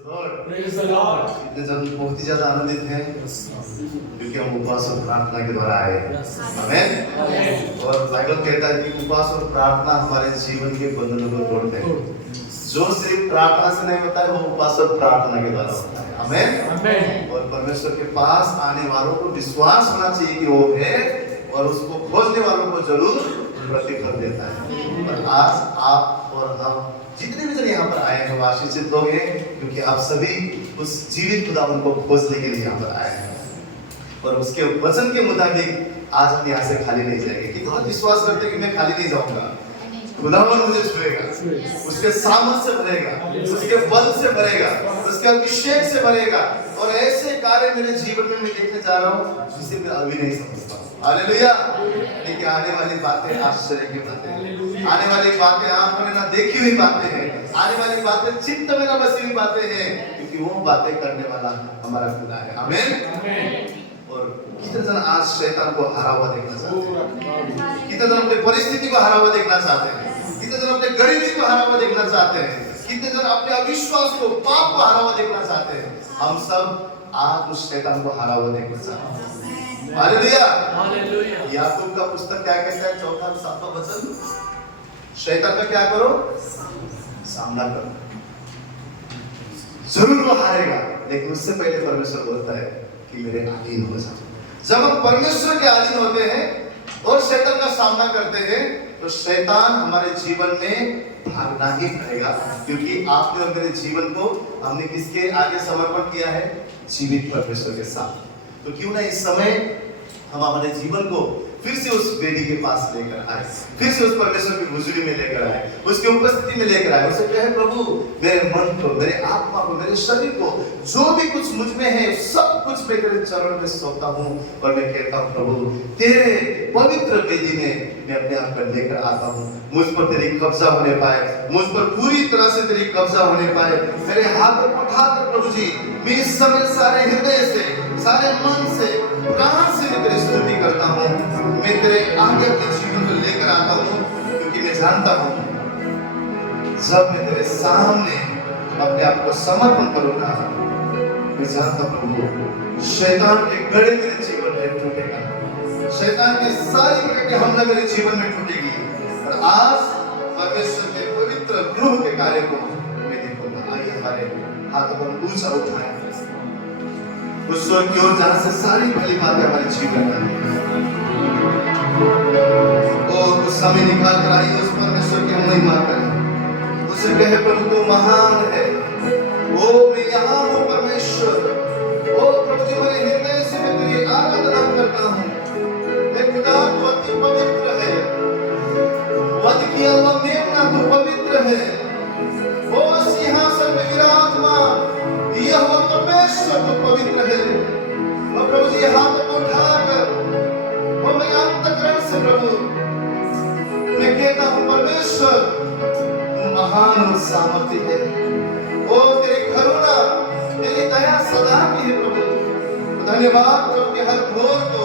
Praise the Lord. इतने जन बहुत ही ज्यादा आनंदित हैं क्योंकि हम उपवास और प्रार्थना के द्वारा आए। आमेन। और बाइबल कहता है कि उपवास और प्रार्थना हमारे जीवन के बंधनों को तोड़ते हैं। जो सिर्फ प्रार्थना से नहीं होता है वो उपवास और प्रार्थना के द्वारा होता है। आमेन। और परमेश्वर के पास आने वालों को विश्वास होना चाहिए कि वो है और उसको खोजने वालों को जरूर प्रतिफल देता है। और आज आप और हम जितने भी जन यहाँ पर आए हैं वो आशीषित लोग हैं क्योंकि आप सभी उस जीवित खुदावन को खोजने के लिए यहाँ पर आए हैं और उसके वचन के मुताबिक आज हम यहाँ से खाली नहीं जाएंगे। कितना विश्वास करते हैं कि मैं खाली नहीं जाऊंगा, खुदावन मुझे छुएगा, उसके सामर्थ से भरेगा, उसके बल से भरेगा, उसके अभिषेक से भरेगा और ऐसे कार्य मेरे जीवन में मैं देखने जा रहा हूँ जिसे मैं अभी नहीं समझता। हालेलुया। लेकिन आने वाली बातें आश्चर्य की बातें हैं, आने वाली बातें आंखों ने ना देखी हुई बातें हैं, आने वाली बातें चित्त में ना बसी हुई बातें हैं क्योंकि वो बातें करने वाला हमारा खुदा है। आमीन। और कितने जन आज शैतान को हरा हुआ देखना चाहते हैं, कितने जन अपनी परिस्थिति को हरा हुआ देखना चाहते हैं, कितने जन अपने गरीबी को हरा हुआ देखना चाहते हैं, कितने जन अपने अविश्वास को, पाप को हरा हुआ देखना चाहते हैं। हम सब आज उस शैतान को हरा हुआ देखना चाहते हैं। हालेलुया। याकूब का पुस्तक क्या कहता है? 4 और 7वां वचन, शैतान का क्या करो? सामना करो। जरूर वो हारेगा लेकिन उससे पहले परमेश्वर बोलता है कि मेरे अधीन हो जाओ। जब हम परमेश्वर के अधीन होते हैं और शैतान का सामना करते हैं तो शैतान हमारे जीवन में भागना ही पड़ेगा क्योंकि आपने और मेरे जीवन को हमने किसके आगे समर्पण किया है? जीवित परमेश्वर के साथ। तो क्यों ना इस समय हम हमारे जीवन को फिर से उस वेदी के पास लेकर आए, फिर से उस परमेश्वर की हुजूरी में लेकर आए, उसकी उपस्थिति में लेकर आए। उसे कहे प्रभु मेरे मन को, मेरे आत्मा को, मेरे शरीर को, जो भी कुछ मुझ में है सब कुछ मैं तेरे चरण में सौंपता हूँ और मैं कहता हूँ प्रभु तेरे पवित्र वेदी में मैं अपने आप को लेकर आता हूँ। मुझ पर तेरी कब्जा होने पाए, मुझ पर पूरी तरह से तेरी कब्जा होने पाए। मेरे हाथों को उठाकर प्रभु जी मैं इस समय सारे हृदय से, सारे मन से, प्राण से मैं तेरी स्तुति करता हूँ। मैं तेरे आगे अपने जीवन को लेकर आता हूँ क्योंकि मैं जानता हूँ जब मैं तेरे सामने अपने आप को समर्पण करूंगा मैं जानता प्रभु शैतान के गड़े मेरे जीवन में टूटेगा, शैतान की सारी प्रकार की हमला मेरे जीवन में टूटेगी और आज परमेश्वर के पवित्र रूह के कार्य को मैं देखूंगा। आइए हमारे हाथों को ऊंचा उठाएं उस स्वर की ओर जहां से सारी भली बातें हमारे जीवन में और उस समय निकाल कर आइए उस परमेश्वर की महिमा करें। उसे कहे प्रभु तू महान है, ओ मैं यहाँ हूँ परमेश्वर, ओ प्रभु जी मेरे हृदय से मैं तेरी आराधना करता हूँ। मैं खुदा तू अति पवित्र है, वध किया हुआ मेमना तू पवित्र है, ओ सिंहासन में विराजमान यह हुआ परमेश्वर तू पवित्र है। और प्रभु जी हाथ को उठाकर और मैं अंतःकरण से प्रभु मैं कहता हूँ परमेश्वर महान और सामर्थी है, ओ तेरी करुणा तेरी दया सदा की है प्रभु। धन्यवाद प्रभु कि हर भोर को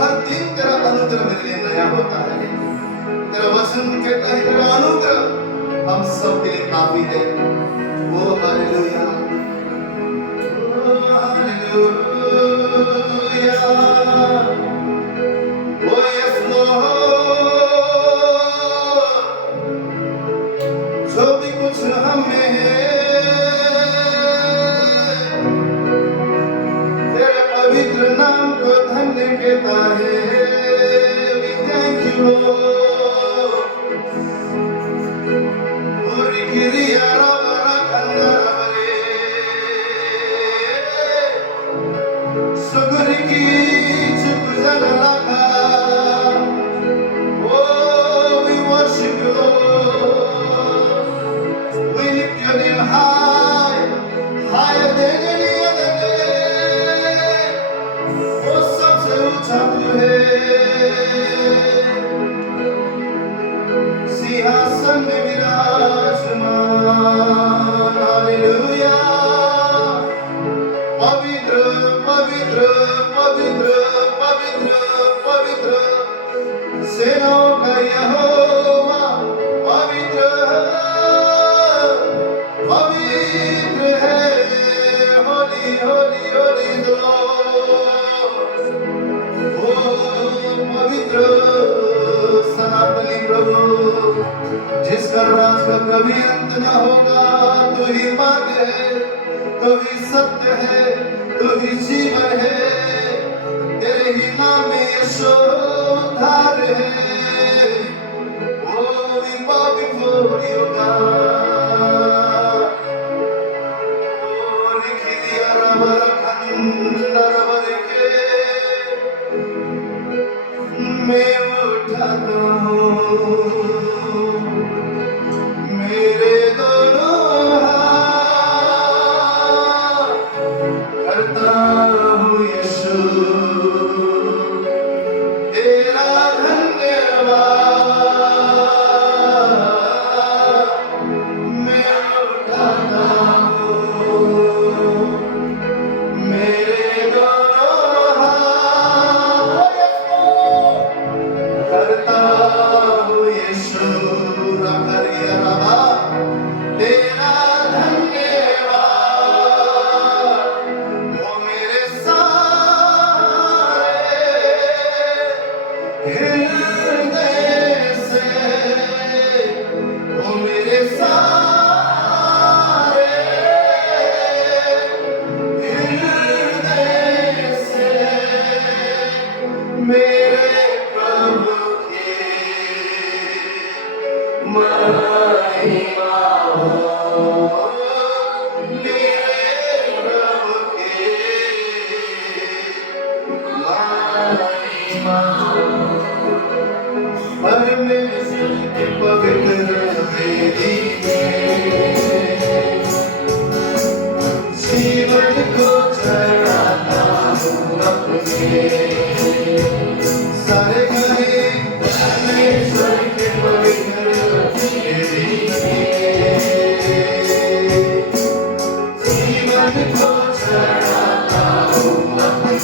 हर दिन तेरा अनुग्रह मेरे लिए नया होता है। तेरा वचन कहता है तेरा अनुग्रह हम सब के लिए काफी है। ओ हालेलुया, ओ हालेलुया। कभी अंत न होगा। तू ही मार्ग है, तू ही सत्य है, तू ही जीवन है। तेरे ही नाम में यीशु उद्धार है। Oh, we bow before you, God. Oh, Rikiya Rabarakanda Rabarike. मैं उठाता हूँ मेरे दोनों हाथ, करता हूँ यीशु तेरा धन्यवाद। मैं उठाता हूँ मेरे दोनों हाथ, करता हूँ यीशु तेरा धन्यवाद। वो मेरे सारे हृदय से, वो मेरे सारे हृदय से मेरे प्रभु की महिमा हो। मेरे प्रभु की महिमा हो। परमेश्वर के पवित्र वेदी में जीवन को चढ़ाता हूँ अपने सारे गए परमेश्वर के पवित्र वेदी में जीवन को चढ़ाता हूँ अपने।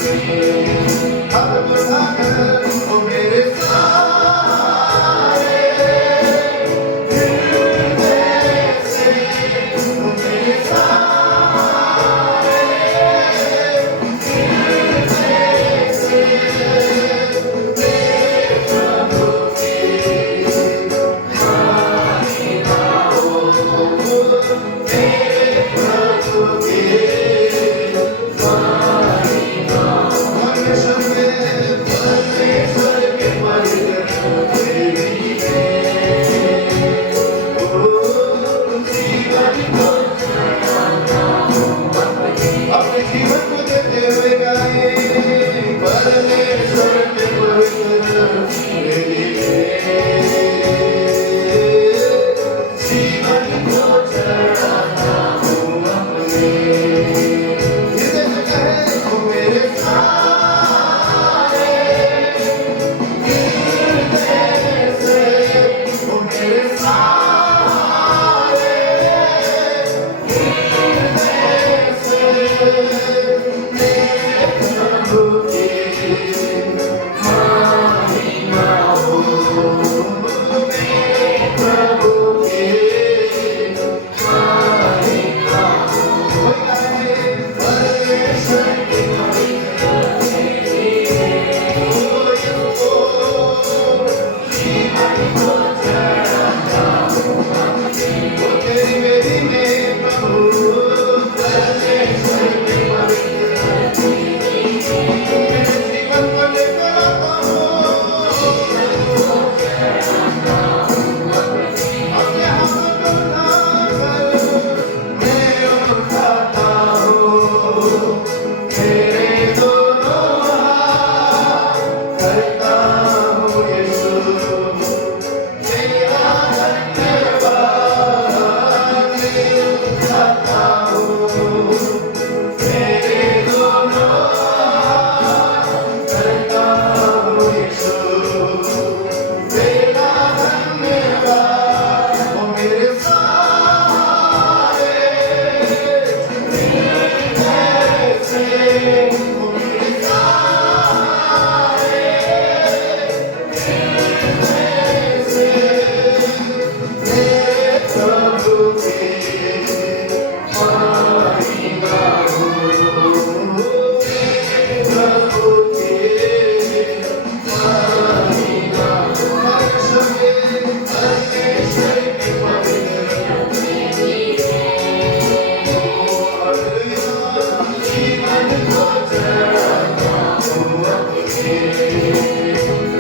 हाथ बढ़ाकर वो मेरे सारे हृदय से, वो मेरे सारे हृदय से तेरे प्रभु की महिमा हो। तेरे प्रभु की महिमा हो।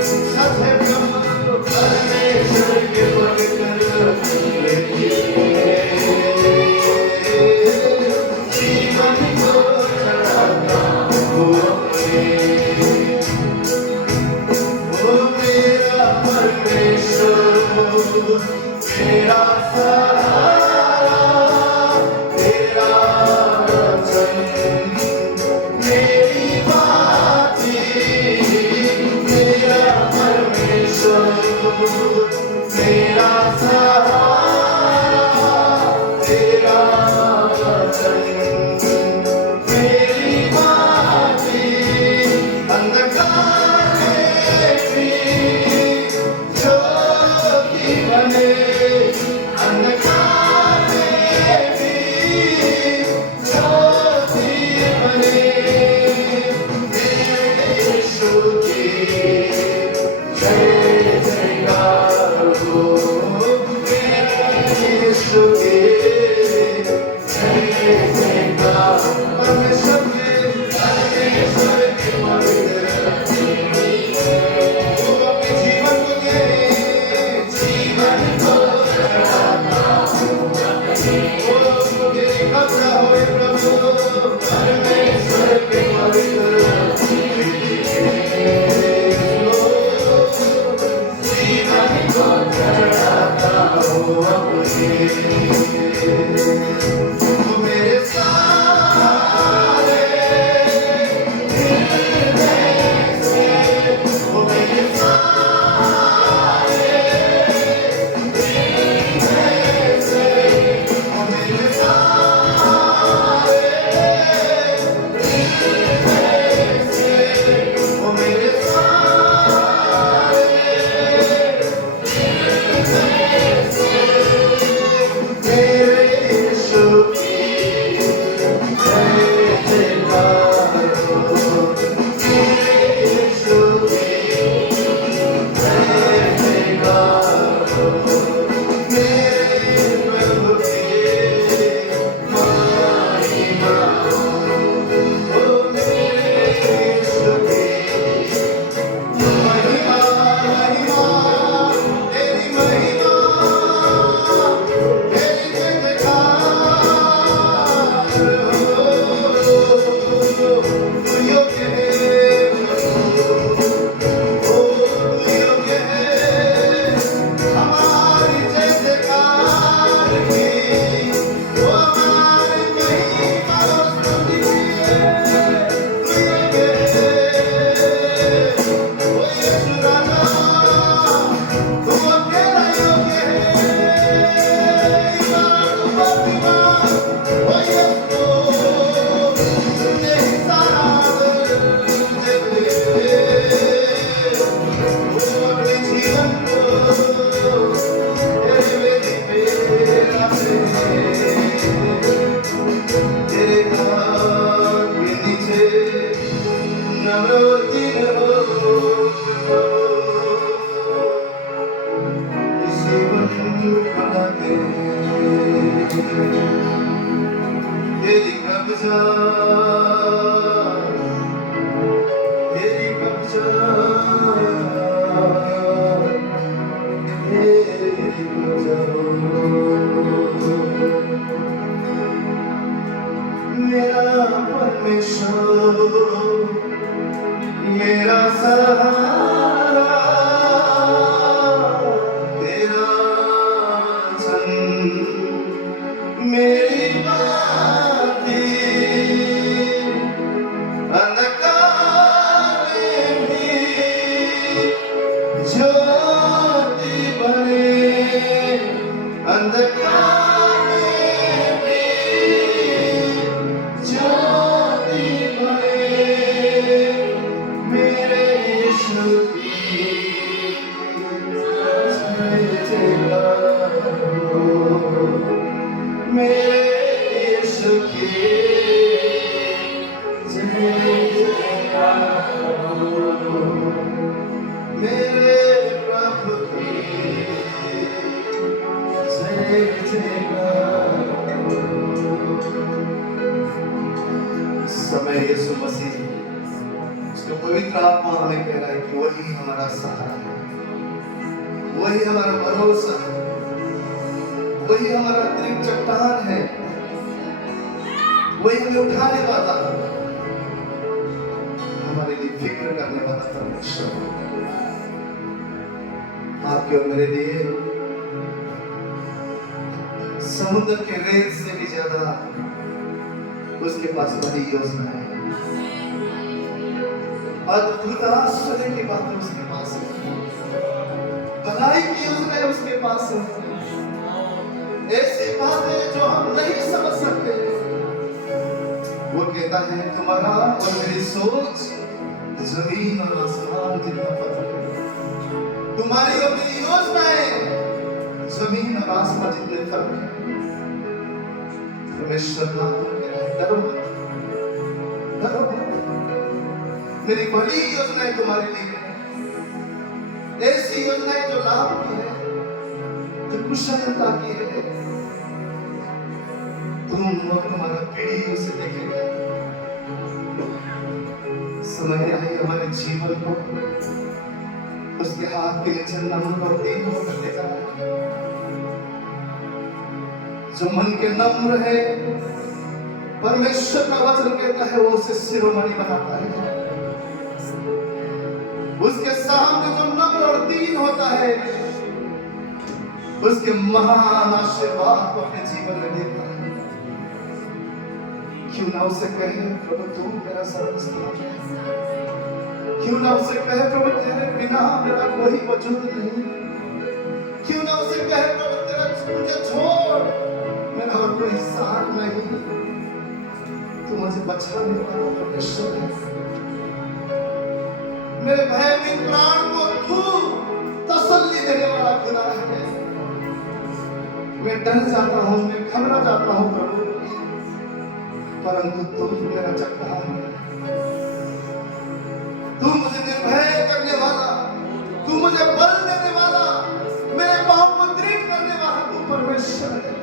सत्य प्रभु परमेश्वर के पवित्र जीवन को चढ़ाता हूँ ओ मेरा परमेश्वर मेरा सहारा तेरा वचन मेरी बातें मेरा परमेश्वर मेरा सहारा तेरा वचन मेरी बातें अंधकार में भी ज्योति बने अंधकार में भी ज्योति बने मेरे यीशु की जय जयकार हो मेरे यीशु की जय जयकार परमेश्वर के पवित्र तू अपने जीवन को दे जीवन को चढ़ाता ओ तेरी कब्र होए प्रभु परमेश्वर के पवित्र जीवन को चढ़ाता हो अपने तू मेरे सहारे हृदय से ओ मेरे सहारे हृदय से ओ मेरे सहारे हृदय से ओ मेरे सहारे हृदय से मेरे यीशु की जय जयकार हो मेरे यीशु की जय जयकार हो मेरे प्रभु की महिमा हो मेरे यीशु की महिमा महिमा तेरी महिमा तेरी जय जयकार हो तू योग्य है ओ तू योग्य है हमारी जय जयकार की ओ हमारी महिमा और स्तुति की तू योग्य है ओ यीशु राजा तू अकेला योग्य है ईमान प्रतिमा ओ यीशु तुझे ही सारा आदर तुझे दे ओ अपने जीवन को तेरे वेदी पे रखे तेरे हाथ के नीचे नम्रवती हो जीवन खड़ा दे तेरी कब्जा तेरी कब्जा तेरी कब्जा मेरा परमेश्वर मेरा सहारा तेरा वचन मेरी बातें अंधकार में भी ज्योति बने अंधकार में भी ज्योति बने मेरे यीशु आत्मा हमें कह रहा है कि वही हमारा सहारा है, वही हमारा भरोसा है, वही हमारा अतिरिक्त चट्टान है, वही हमें उठाने वाला, हमारे लिए फिक्र करने वाला परमेश्वर। आपके और मेरे लिए समुद्र के रेत से भी ज्यादा उसके पास बड़ी योजना है। अद्भुत आश्चर्य की बातें उसके पास है, भलाई की योजना है उसके पास है, ऐसी बातें जो हम नहीं समझ सकते। वो कहता है तुम्हारा और मेरी सोच जमीन और आसमान जितना फर्क है, तुम्हारी और मेरी योजनाएं जमीन और आसमान जितने फर्क है। परमेश्वर का डरो मत, डरो मत, मेरी बड़ी योजनाएं तुम्हारे लिए है, ऐसी योजनाएं जो लाभ की है, जो कुशलता की है। तुम और तुम्हारा पीढ़ी उसे देखेगा। समय आई हमारे जीवन को उसके हाथ के नीचे नम्र और दीन होकर ले जाए। जो मन के नम्र है, परमेश्वर का वचन कहता है वो उसे शिरोमणि बनाता है। उसके सामने जो नम्र और दीन होता है, उसके महान आशीर्वाद को अपने जीवन में देखता है। क्यों ना उसे कहे प्रभु तू मेरा सर्वस्व है, क्यों ना उसे कहे प्रभु तेरे बिना मेरा कोई वजूद नहीं, क्यों ना उसे कहे प्रभु तेरा मुझे छोड़ मेरा और कोई साथ नहीं, तू मुझे बचाने वाला परमेश्वर है। मेरे भयभीत प्राण को तू तसल्ली देने वाला खुदा है। मैं डर जाता हूँ, मैं घबरा जाता हूँ प्रभु, परंतु तू मेरा चट्टान है, तू मुझे निर्भय करने वाला, तू मुझे बल देने वाला, मेरे पांव को दृढ़ करने वाला तू परमेश्वर है।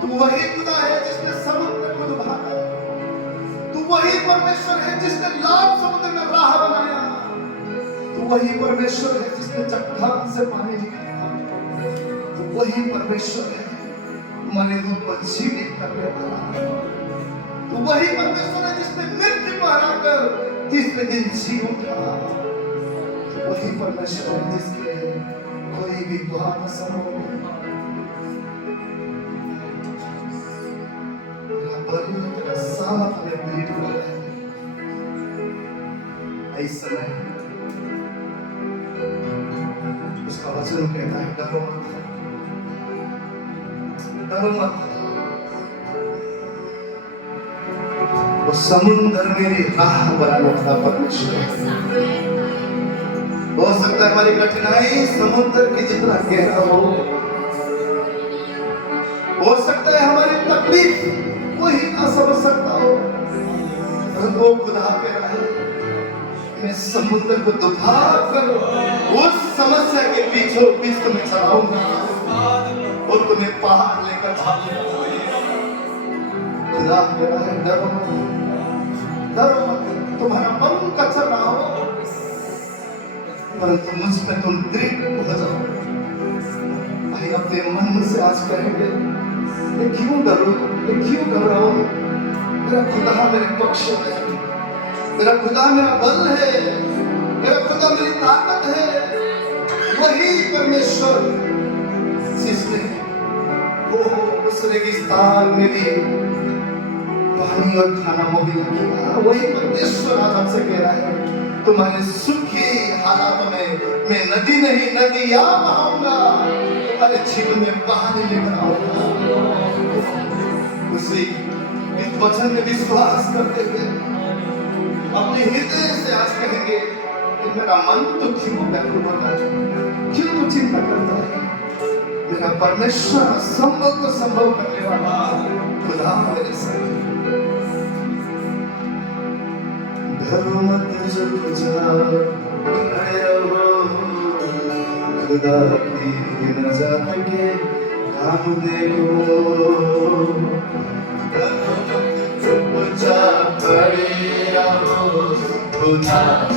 तू वही खुदा है जिसने समुद्र को डुबाया, तू वही परमेश्वर है जिसने लाल समुद्र में राह बनाया, तू वही परमेश्वर है जिसने चट्टान से पानी निकाला, तू वही परमेश्वर है मरे रूह को जीवित करने वाला, तो वही परमेश्वर है जिसने मृत्यु को हराकर तीसरे दिन जी उठा, तो वही परमेश्वर है जिसके कोई भी बात असंभव नहीं। तेरा बल, तेरा सामर्थ में पीठ कर रहा है। इस समय उसका वचन कहता है डरो मत, डरो मत। वो समुद्र मेरी राह बनाने वाला परमेश्वर है। हो सकता है हमारी कठिनाई समुद्र की जितना गहरा हो सकता है हमारी तकलीफ कोई ना समझ सकता हो, वो खुदा कह रहा है मैं समुद्र को दुभाग कर उस समस्या के पीछे बीच तुम्हें चलाऊंगा और तुम्हें पहाड़ लेकर जाऊंगा। खुदा कह रहा है डरो मत, डरो मत, तुम्हारा मन कच्चा ना हो, परंतु मुझ में तुम दृढ़ हो जाओ। भाई अपने मन से आज कहेंगे मैं क्यों डरूं, मैं क्यों घबराऊं, मेरा खुदा मेरे पक्ष में है, मेरा खुदा मेरा बल है, मेरा खुदा मेरी ताकत है। वही परमेश्वर जिसने वो उस रेगिस्तान में भी पानी और खाना मुहैया किया, वही परमेश्वर आज हमसे कह रहा है तुम्हारे सुखी हालातों में मैं नदी नहीं नदियां बहाऊंगा, तुम्हारे जीवन में बहाने लेकर आऊंगा। उसी इस वचन में विश्वास करते हुए अपने हृदय से आज कहेंगे कि मेरा मन तो क्यों व्याकुल होता है, क्यों तो चिंता करता है, मेरा परमेश्वर असंभव को संभव करने वाला खुदा मेरे साथ। डरो मत जब जाओ खड़े रहो, खुदा की नज़र के काम देखो। डरो मत जब जा खड़े रहो, तुझा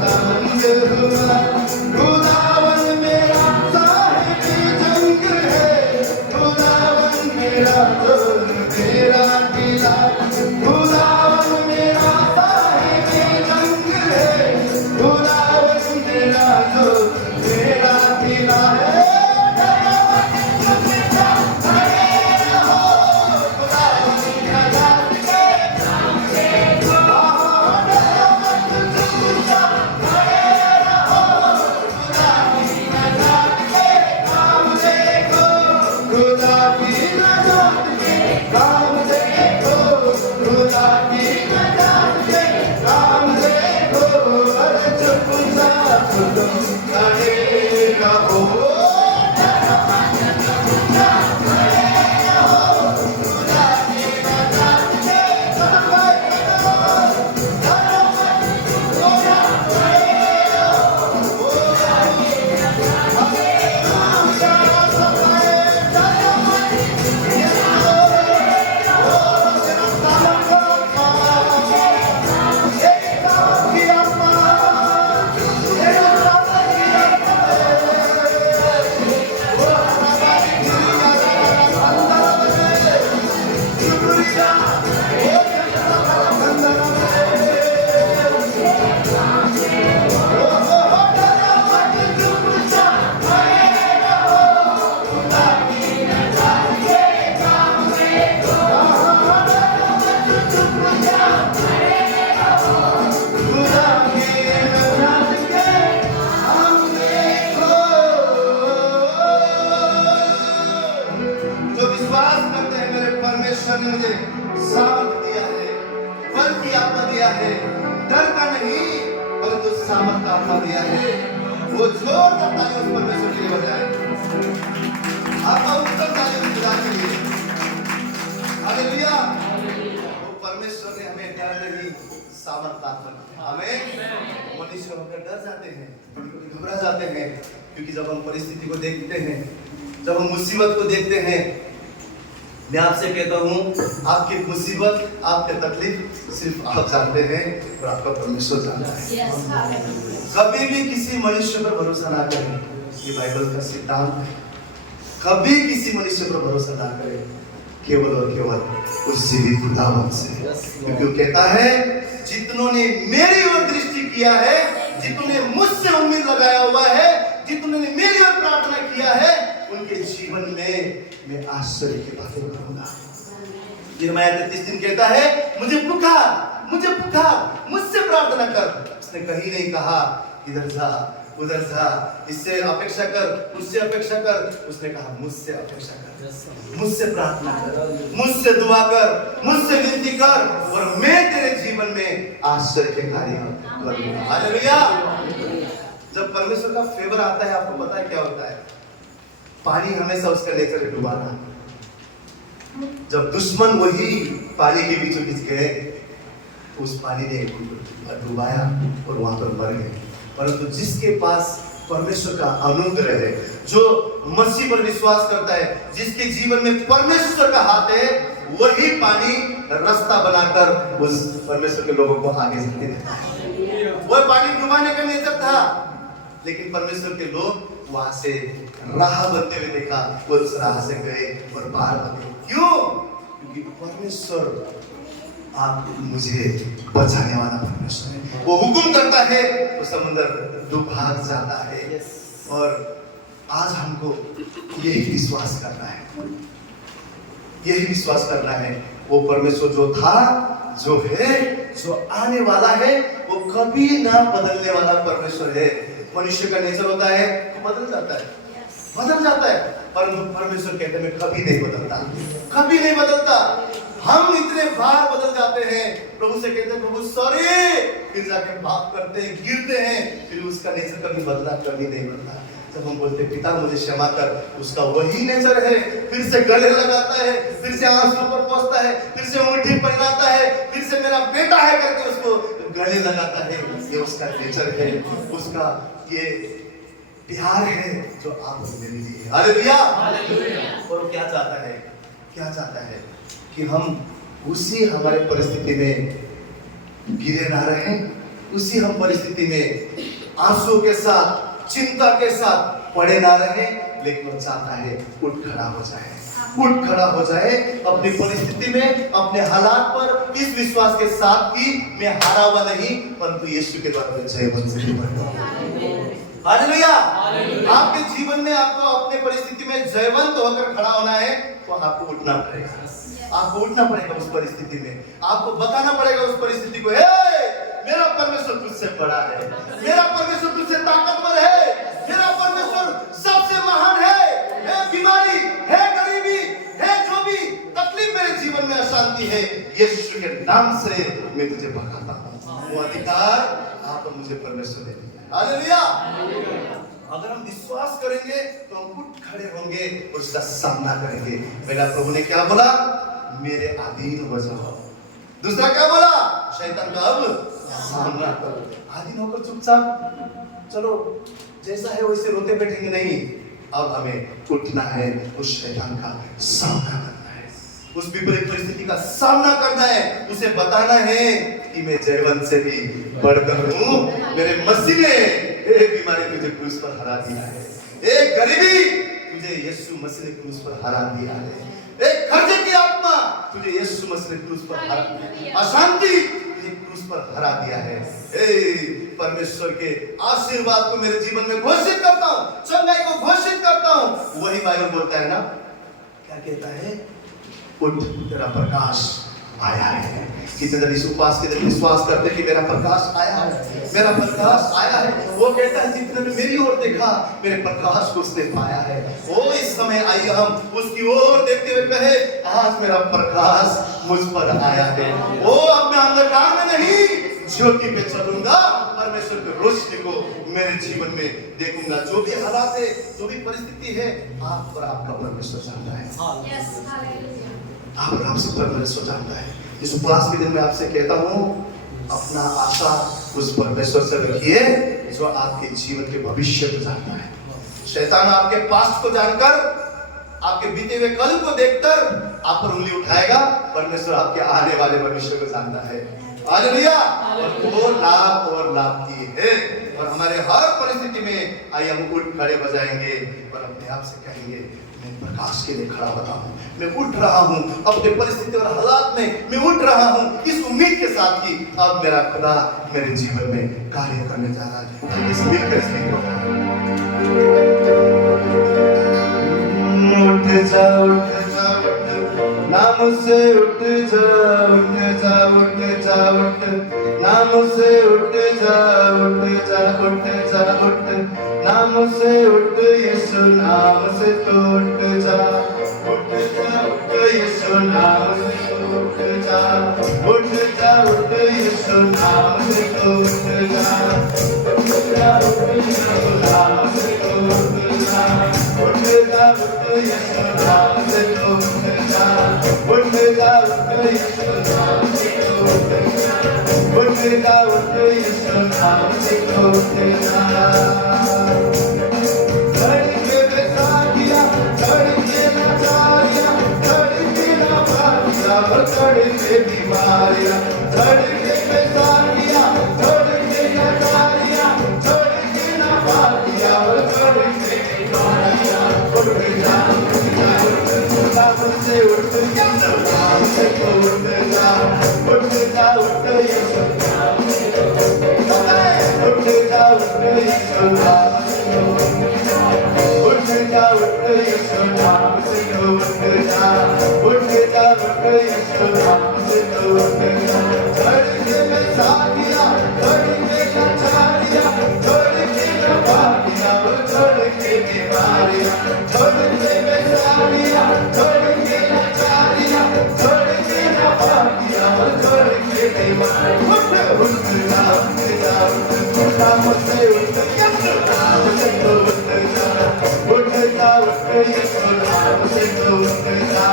तंग हुआ, खुदावन मेरा साहिब जंग है, खुदावन मेरा जोर मेरा किला, खुदावन मेरा साहिब जंग है, खुदावन मेरा जोर मेरा किला है। ने मुझे सामर्थ दिया है, बल की आत्मा दिया है, डर का नहीं परंतु सामर्थ का आत्मा दिया है। वो जोरदार ताली उस परमेश्वर के लिए बजाए, आपका उत्तर ताली उस खुदा के लिए। हालेलुया। वो परमेश्वर ने हमें डर नहीं सामर्थ आत्मा दी। आमीन। मनुष्य होकर डर जाते हैं, घबरा जाते हैं, क्योंकि जब हम परिस्थिति को देखते हैं, जब हम मुसीबत को देखते हैं, मैं आपसे कहता हूँ आपकी मुसीबत, आपके तकलीफ सिर्फ आप जानते हैं और आपका परमेश्वर जानता है। कभी भी किसी मनुष्य पर भरोसा ना करें, ये बाइबल का सिद्धांत है। कभी किसी मनुष्य पर भरोसा ना करें, केवल और केवल उस जीवित खुदावन से, क्योंकि वो कहता है जितनों ने मेरी ओर दृष्टि किया है, जितनों ने मुझसे उम्मीद लगाया हुआ है, जितनों ने मेरी ओर प्रार्थना किया है, उनके जीवन में मैं आश्चर्य की बातें करूंगा। यिर्मयाह 33 कहता है मुझे पुकार, मुझसे प्रार्थना कर। उसने कहीं नहीं कहा इधर जा उधर जा, इससे अपेक्षा कर उससे अपेक्षा कर। उसने कहा मुझसे अपेक्षा कर, मुझसे प्रार्थना कर, मुझसे दुआ कर, मुझसे विनती कर और मैं तेरे जीवन में आश्चर्य के कार्य करूंगा। हालेलुया। जब परमेश्वर का फेवर आता है, आपको पता है क्या होता है? पानी हमेशा उसका नेचर है डुबाना। जब दुश्मन वही पानी के बीचों बीच गए, उस पानी ने डुबाया और वहां पर मर गए। परंतु जिसके पास परमेश्वर का अनुग्रह है, जो मसीह पर विश्वास करता है, जिसके जीवन में परमेश्वर का हाथ है, वही पानी रास्ता बनाकर उस परमेश्वर के लोगों को आगे जाने देता है। वह पानी डुबाने का नेचर था, लेकिन परमेश्वर के लोग वहां से राह बनते हुए देखा, वो उस राह से गए और पार बने। क्यों? क्योंकि परमेश्वर आप मुझे बचाने वाला परमेश्वर है। वो हुक्म करता है तो समुद्र डूब जाता है। और आज हमको यही विश्वास करना है, यही विश्वास करना है, वो परमेश्वर जो था, जो है, जो आने वाला है, वो कभी ना बदलने वाला परमेश्वर है। मनुष्य का नेचर होता है तो बदल जाता है, बदल जाता है, परंतु परमेश्वर कहते हैं मैं कभी नहीं बदलता, कभी नहीं बदलता। हम इतने बार बदल जाते हैं, प्रभु से कहते हैं प्रभु सॉरी, फिर जाकर पाप करते हैं, गिरते हैं, फिर उसका नेचर कभी बदला, कभी नहीं बदला। जब हम बोलते पिता मुझे क्षमा कर, उसका वही नेचर है, फिर से गले लगाता है, फिर से आंसू पर पहुंचता है, फिर से अंगूठी पहनाता है, फिर से मेरा बेटा है करके उसको गले लगाता है। ये उसका नेचर है, उसका ये प्यार है जो आप मेरे लिए। हालेलुया। और वो क्या चाहता है, क्या चाहता है कि हम उसी हमारे परिस्थिति में गिरे ना रहें, उसी हम परिस्थिति में आंसू के साथ, चिंता के साथ पड़े ना रहे, लेकिन वो चाहता है उठ खड़ा हो जाए, उठ खड़ा हो जाए अपनी परिस्थिति में, अपने हालात पर इस विश्वास के साथ कि मैं हारा हुआ नहीं, परंतु यीशु के द्वारा मैं जयवंत से हालेलुया। आपके जीवन में आपको अपने परिस्थिति में जयवंत होकर खड़ा होना है, तो आपको उठना पड़ेगा, आपको उठना पड़ेगा उस परिस्थिति में, आपको बताना पड़ेगा उस परिस्थिति को, मेरा परमेश्वर तुझसे बड़ा है, मेरा परमेश्वर तुझसे ताकतवर है, मेरा परमेश्वर सबसे महान है बीमारी है, गरीबी है, जो भी तकलीफ मेरे जीवन में अशांति है, यीशु के नाम से मैं तुझे भगाता हूं। वो अधिकार आप मुझे परमेश्वर ने दिया। हालेलुया। अगर हम विश्वास करेंगे तो हम उठ खड़े होंगे और उसका सामना करेंगे। पहला प्रभु ने क्या बोला? मेरे अधीन हो जाओ। दूसरा क्या बोला? शैतान का अब सामना करो। अधीन होकर चुपचाप चलो जैसा है वैसे रोते बैठेंगे नहीं, अब हमें उठना है, उस शैतान का सामना करना है, उस विपरीत परिस्थिति का सामना करना है, उसे बताना है कि मैं जयवंत से भी बढ़कर हूं, मेरे मसीह ने बीमारी तुझे क्रूस पर हरा दिया है, एक गरीबी तुझे यीशु मसीह ने क्रूस पर हरा दिया है, एक कर्जे की आत्मा तुझे यीशु मसीह ने क्रूस पर हरा दिया है, अशांति तुझे क्रूस पर हरा दिया है। परमेश्वर के आशीर्वाद को मेरे जीवन में घोषित करता हूं, चंगाई को घोषित करता हूं। वही बाइबल बोलता है ना, क्या कहता है? उठ तेरा प्रकाश आया है। कितने जन इस उपवास के दिन विश्वास करते कि मेरा प्रकाश आया है, मेरा प्रकाश आया है। वो कहता है जितने ने मेरी ओर देखा मेरे प्रकाश को उसने पाया है। वो इस समय आइए हम उसकी ओर देखते हुए कहे, आज मेरा प्रकाश मुझ पर आया है। वो अब मैं अंधकार में नहीं ज्योति पे चलूंगा, परमेश्वर की रोशनी को मेरे जीवन में देखूंगा। जो भी हालात है, जो भी परिस्थिति है, आप और आपका परमेश्वर जानता है, आप और आपसे परमेश्वर जानता है। इस उपवास के दिन मैं आपसे कहता हूँ, अपना आशा उस परमेश्वर से रखिए जो आपके जीवन के भविष्य को जानता है। शैतान आपके पास्ट को जानकर, आपके बीते हुए कल को देखकर आप पर उंगली उठाएगा, परमेश्वर आपके आने वाले भविष्य को जानता है। हालेलुया। और लाभ की है। और हमारे हर परिस्थिति में आइए हम उठ खड़े हो जाएंगे और अपने आप से कहेंगे, मैं प्रकाश के लिए खड़ा होता हूँ, मैं उठ रहा हूँ अपने परिस्थिति और हालात में, मैं उठ रहा हूँ इस उम्मीद के साथ कि अब मेरा खुदा मेरे जीवन में कार्य करने जा रहा है। इस उम्मीद के साथ उठ जा, उठ जा, नाम से उठ जा, उठ जा, उठ जा, उठ नाम से उठ जा, उठ जा, उठ जा, उठ नाम से उठ, यीशु नाम से तो उठ जा, उठ जा, उठ यीशु नाम से तो उठ जा, उठ जा, उठ यीशु नाम से तो उठ जा, उठ जा, उठ यीशु नाम से तो उठ जा, उठ जा, उठ यीशु नाम से तो उठ जा, उठ जा, उठ यीशु नाम से तो उठ जा, उठ जा, उठ यीशु नाम से तो उठ जा। धड़के बेसाखियाँ, धड़के नचारियाँ, धड़के नवारियाँ और धड़के बीमारियाँ, धड़के बेसाखियाँ, धड़के नचारियाँ, धड़के नवारियाँ और धड़के बीमारियाँ। उठ जा, उठ जा, नाम से उठ जा, नाम से तो उठ जा, उठ जा, उठ यीशु नाम से तो उठ जा, उठ जा, उठ यीशु नाम से तो उठ जा, उठ जा, उठ यीशु नाम से तो उठ जा, उठ जा, उठ यीशु नाम से तो उठ जा। धड़के में साथियाँ, धड़के नचारियाँ, धड़के नवारियाँ और धड़के बीमारियाँ, धड़के में साथियाँ, धड़के नचारियाँ, धड़के नवारियाँ और धड़के बीमारियाँ। उठ जा, उठ जा, नाम से उठ जा, नाम से तो उठ जा, उठ जा, उठ यीशु नाम से तो उठ जा,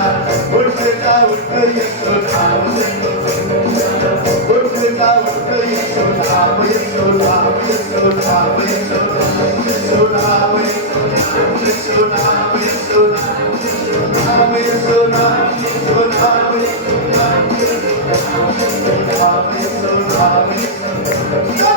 उठ जा, उठ यीशु नाम से तो उठ जा, उठ जा, उठ यीशु नाम, यीशु नाम, यीशु नाम, यीशु नाम, यीशु नाम, यीशु नाम, यीशु नाम, यीशु नाम, यीशु नाम, यीशु नाम, यीशु नाम, यीशु नाम, यीशु नाम, यीशु नाम, यीशु नाम, यीशु नाम।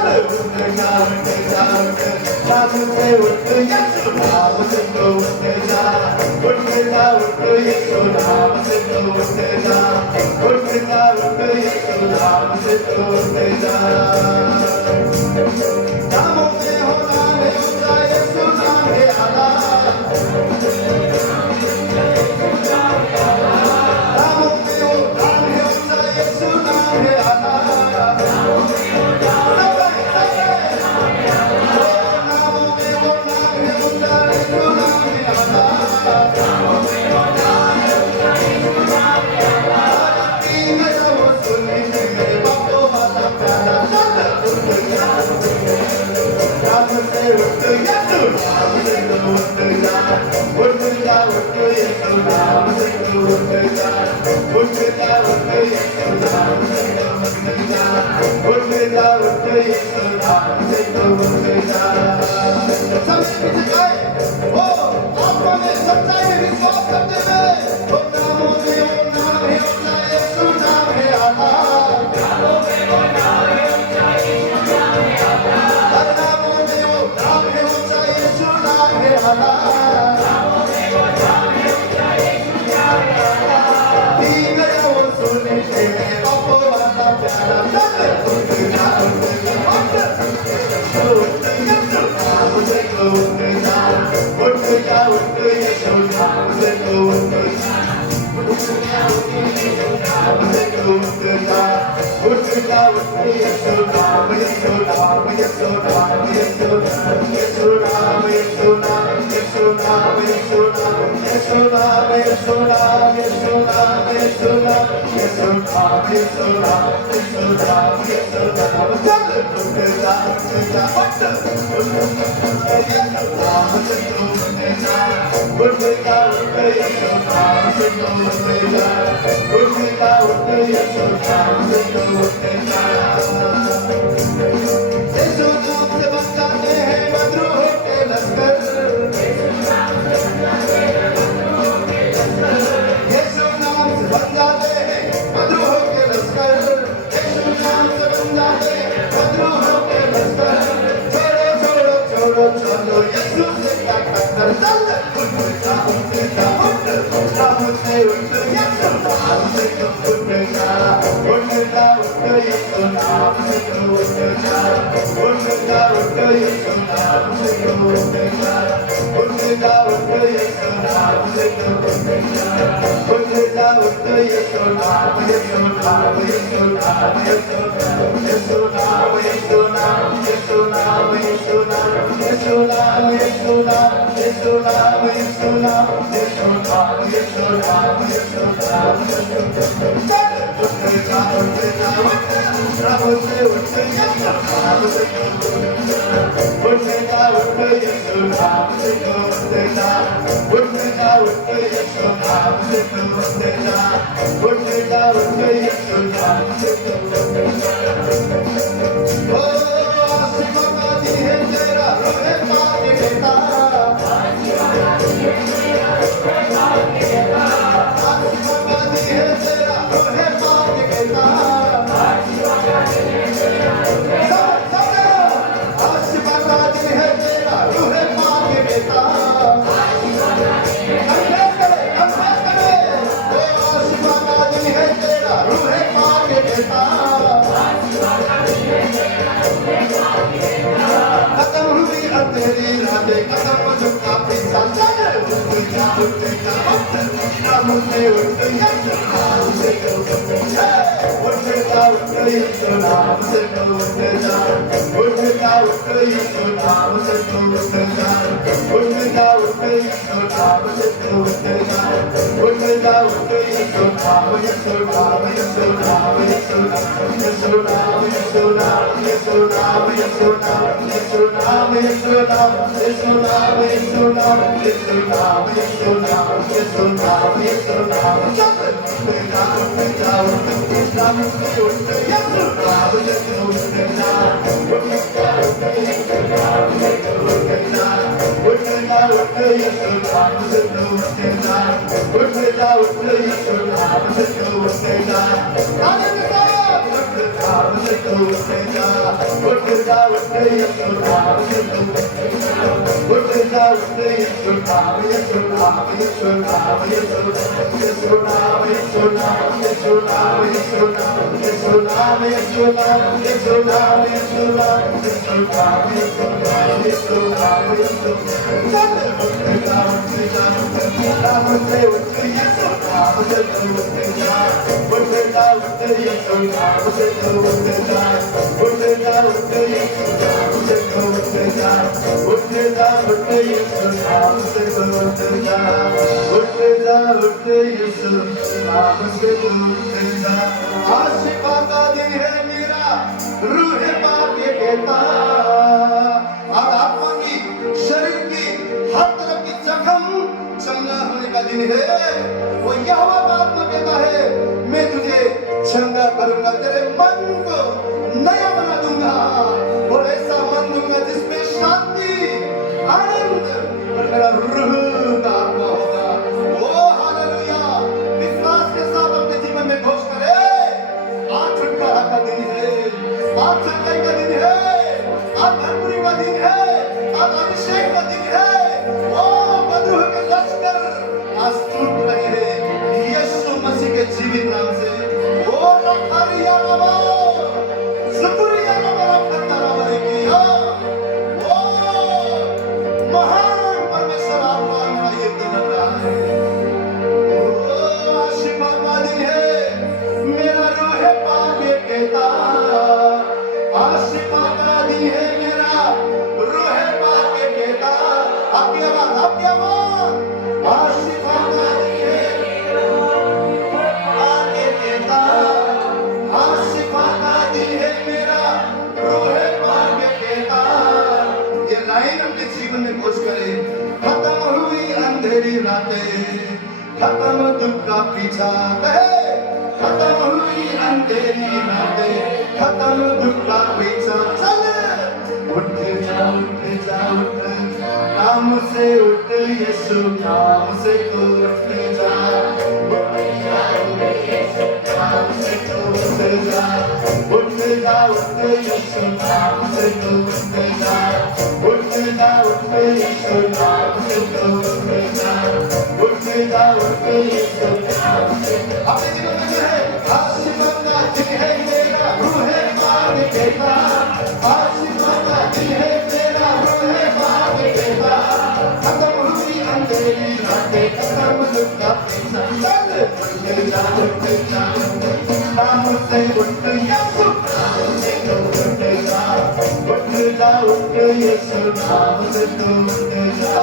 Hallelujah! आशिका का दिन है मेरा, रूह पाक ये कहता, और आत्मा की, शरीर की हर तरफ की जख्म चंगा होने का दिन है। वो यहोवा का आत्मा कहता है, मैं तुझे चंगा करूंगा, तेरे मन को नया बना दूंगा और ऐसा मन दूंगा जिसमें शांति, आनंद और मेरा रूह का आत्मा होगा। ओ हालेलुया! विश्वास के साथ अपने जीवन में घोष करे, आज छुटकारा का दिन है, आज सच्चाई का दिन है, आज भरपूरी का दिन है, आज अभिषेक का दिन है। ओ बद्रुह के लश्कर आज टूट रहे हैं यीशु मसीह के जीवित नाम से। ओ रखारिया रबा, शुक्रिया रबा, रखता रबा किया। ओ महान परमेश्वर आपका मेरा ये दिन रहा है। ओ आशिमा का दिन है, मेरा रूह पाक ये कहता, आशिमा का दिन है मेरा, रूह पाक ये कहता। आपकी आवाज, आपकी आवाज। आशिमा का दिन है मेरा, पाक ये कहता, आशिमा का दिन है मेरा, रूह पाक ये कहता। ये लाइन अपने जीवन में घोष करे, खत्म हुई अंधेरी रातें, खत्म दुख का पीछा है, खत्म हुई अंधेरी रातें, खत्म दुख का पीछा। चल उठ जा, उठ जा, उठ, नाम से उठ, यीशु नाम से तू उठ जा, उठ जा, उठ, यीशु नाम से तू उठ जा, उठ जा, उठ, यीशु नाम से तू उठ जा, उठ जा, उठ, यीशु नाम से तू उठ जा, उठ जा, उठ, यीशु नाम से। अपने जीवन में जो है, आशिमा का दिन है मेरा, रूह पाक कहता, आशिमा का दिन है मेरा, रूह पाक कहता। खत्म हुई अंधेरी रातें, खत्म दुख का पीछा। चल उठ जा, उठ जा, नाम से उठ, यीशु नाम से तू उठ जा, उठ जा, उठ, यीशु नाम से तू उठ जा,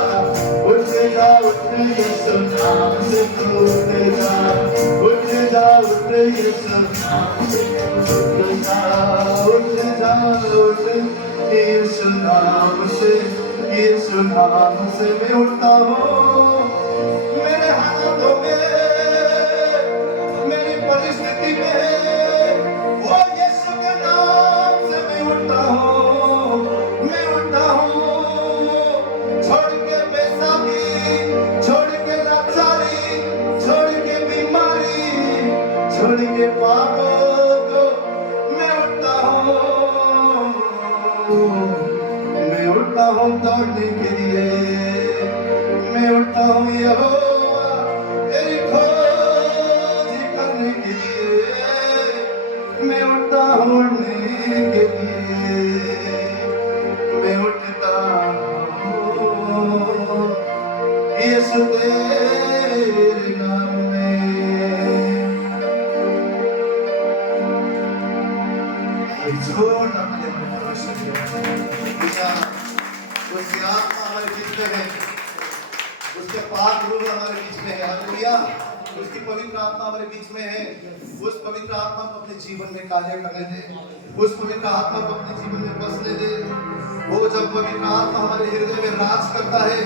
उठ जा, उठ, यीशु नाम से तू उठ जा, उठ जा, उठ, यीशु नाम से तू उठ जा, उठ जा, उठ, यीशु नाम से, यीशु नाम से मैं उठता हूँ। मेरे हाथों में, मेरी परिस्थिति में, वो यीशु के नाम से मैं उठता हूँ, मैं उठता हूँ। छोड़ के बेसाखी, छोड़ के लाचारी, छोड़ के बीमारी, छोड़ के पापों को मैं उठता हूँ, मैं उठता हूँ दौड़ने के लिए, मैं उठता हूँ यहोवा तेरी खोज करने के लिए, मैं उठता हूँ उड़ने के लिए, मैं उठता हूँ यीशु तेरे नाम में। एक जोर अपने मन में रोशन किया। उसकी आत्मा हमारे बीच में है, उसके पाक रूह हमारे बीच में है। हालेलुया! उसकी पवित्र आत्मा हमारे बीच में है। उस पवित्र आत्मा को अपने जीवन में कार्य करने दे, उस पवित्र आत्मा को अपने जीवन में बसने दे। वो जब पवित्र आत्मा हमारे हृदय में राज करता है,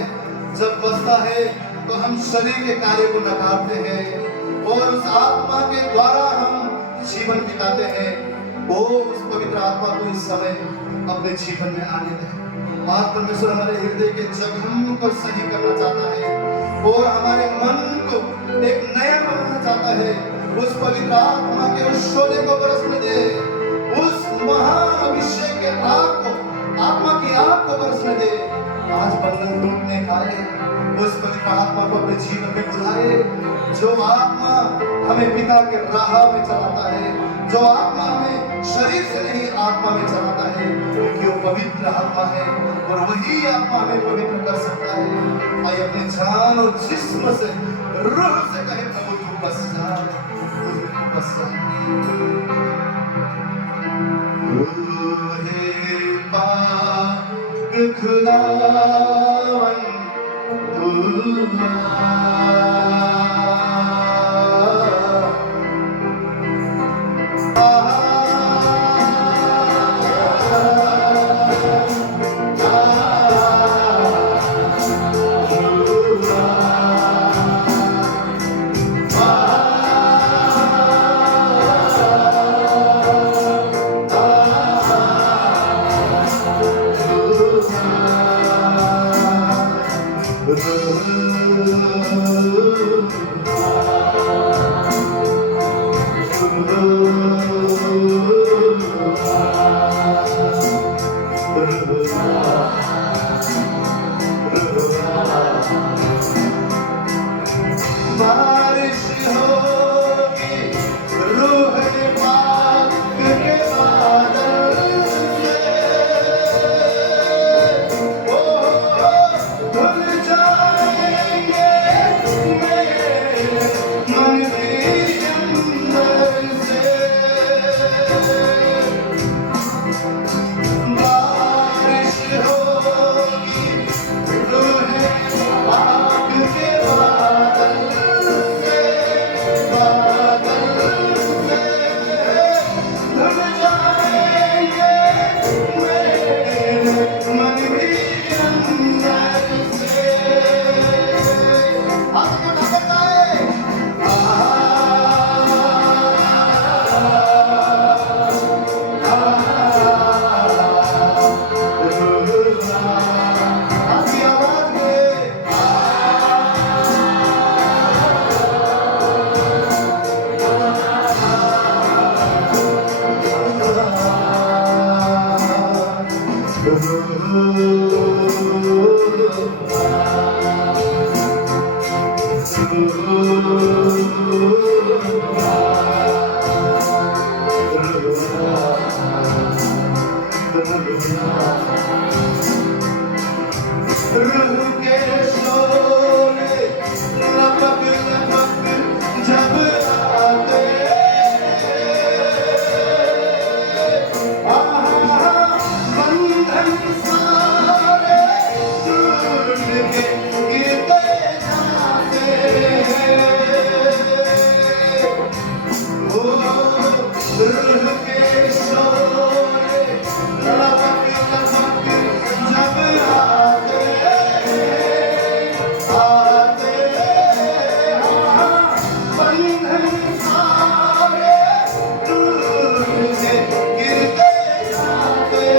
जब बसता है, तो हम शरीर के कार्य को नकारते हैं और उस आत्मा के द्वारा हम जीवन बिताते हैं। वो उस पवित्र आत्मा को इस समय अपने जीवन में आने दे। आज परमेश्वर हमारे हृदय के जख्म को सही करना चाहता है और हमारे मन को एक नया बनाना चाहता है। उस पवित्र आत्मा के उस शोले को बरसने दे, उस महाअभिषेक के आग को पवित्र आत्मा को अपने जीवन में बुलाए। जो आत्मा हमें पिता के राह में चलाता है, जो आत्मा हमें शरीर से नहीं आत्मा में चलाता है, क्योंकि वो पवित्र आत्मा है और वही आत्मा हमें पवित्र कर सकता है। आइए अपने जान और जिस्म से, रूह से कहे प्रभु तू बस जा, तू बस जा। रूहे पाक खुदावन तू बारिश होगी रूह पाक के बादल से, ओ धुल जाएंगे मेरे मन के अंदर से। बारिश होगी रूह पाक के बादल से, धुल जाएंगे मेरे मन के अंदर से। हाथ को ना बताए आपकी आवाज में रूह के शोले लपक लपक जब आते, बंधन सारे टूट के गिरते जाते। ओ रूह के शोले लपक लपक जब आते, बंधन सारे टूट के गिरते जाते।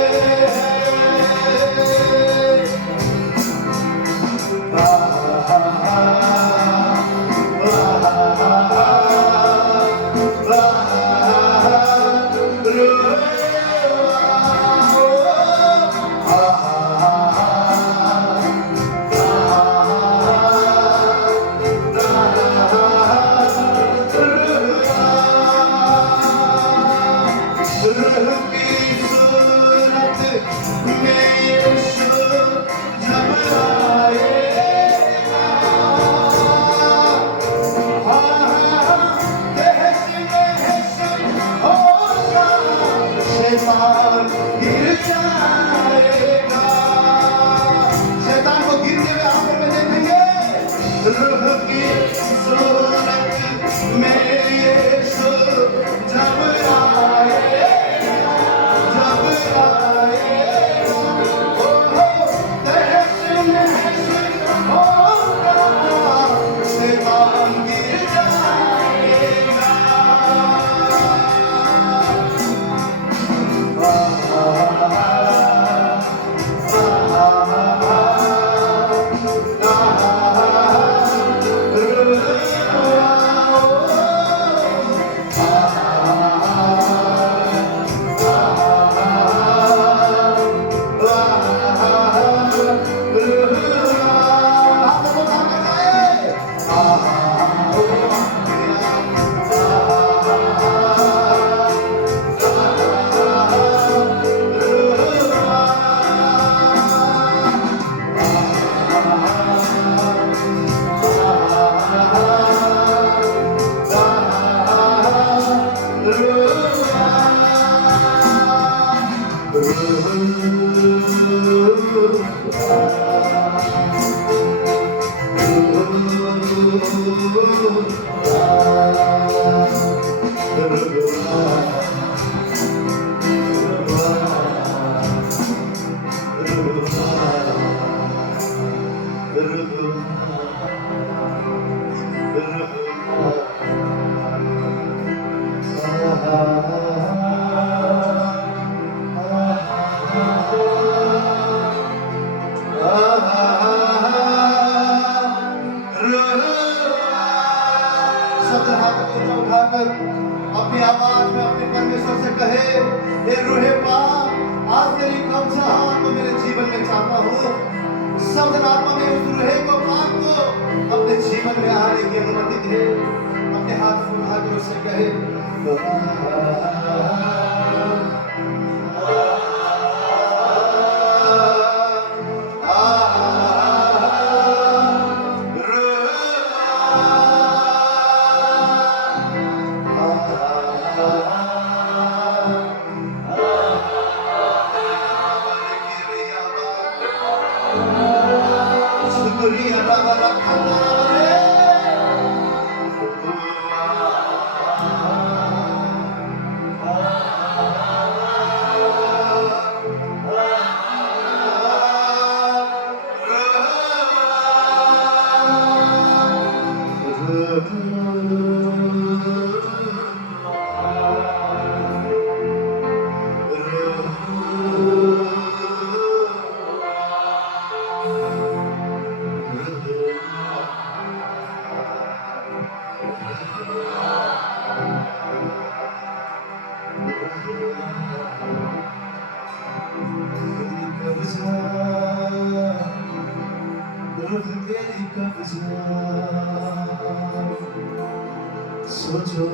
मैं चाहता हूँ सर्वजन आत्मा में उस रूहे को पाक को अपने जीवन में आने की अनुमति दे। अपने हाथ को उठा कर उससे कहे सोचो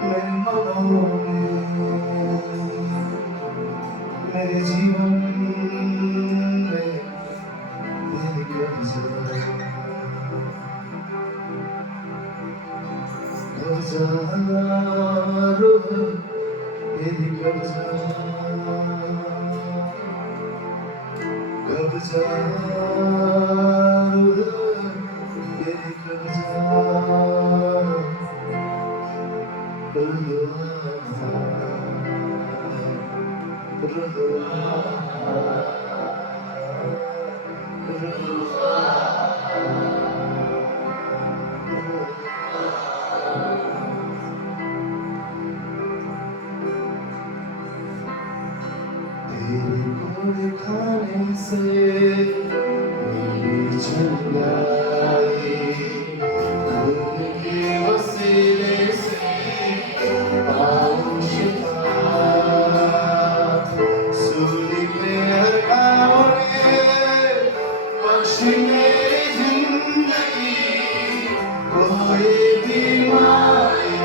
मेरे मनों में मेरे जीवन में तेरी कब्जा रूह तेरी कब्जा रूह तेरी घोड़े खाने से मेरी चंगाई उनके वसीले से पाऊं शिफा सूली पे हर गाँव में बख्शी मेरी जिंदगी कोई बीमारी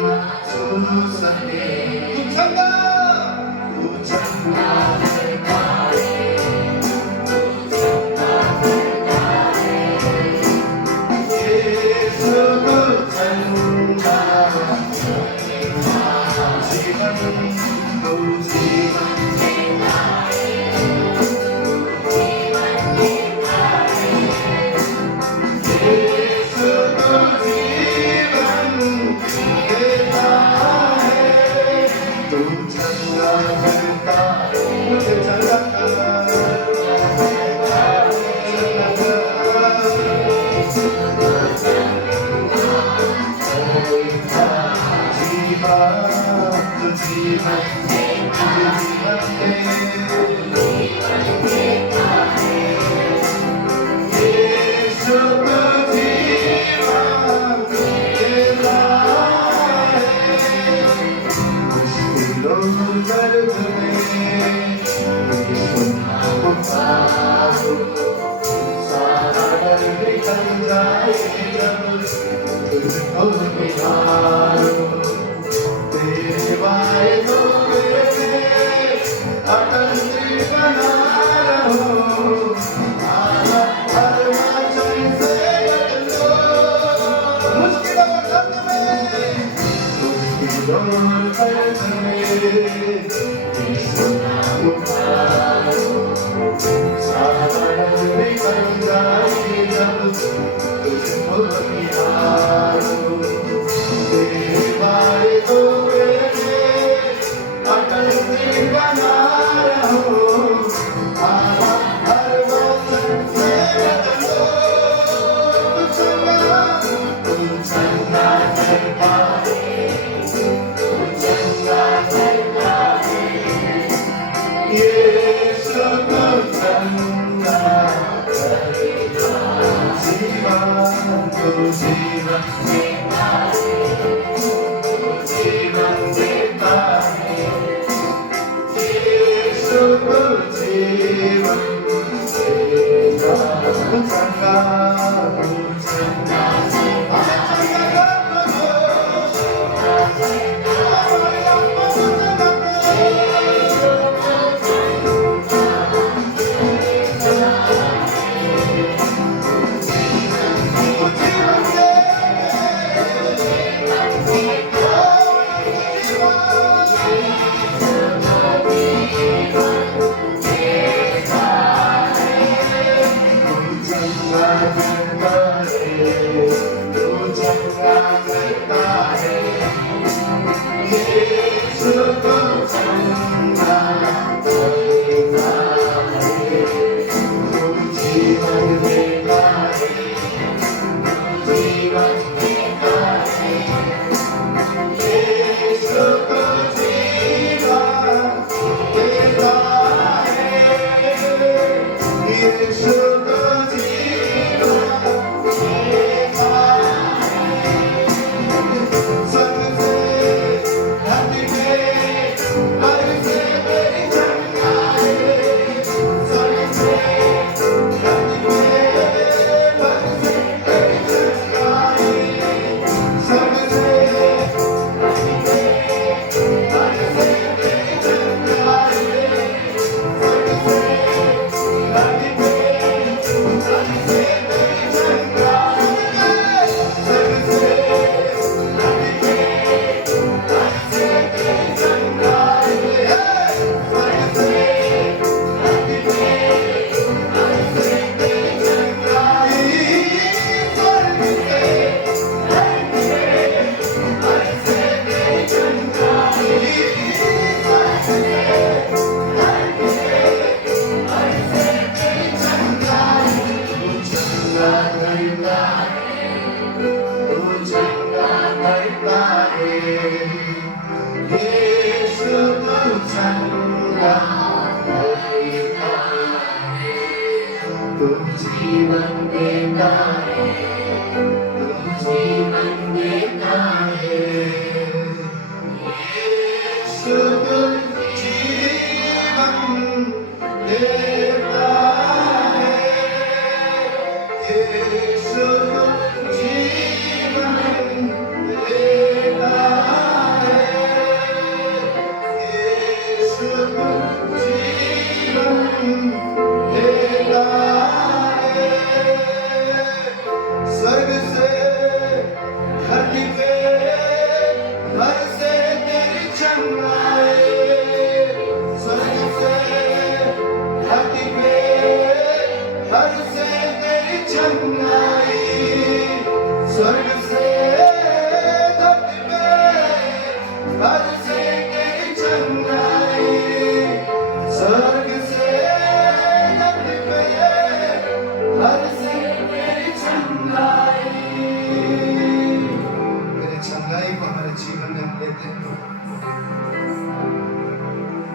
न छू सके तू चंगा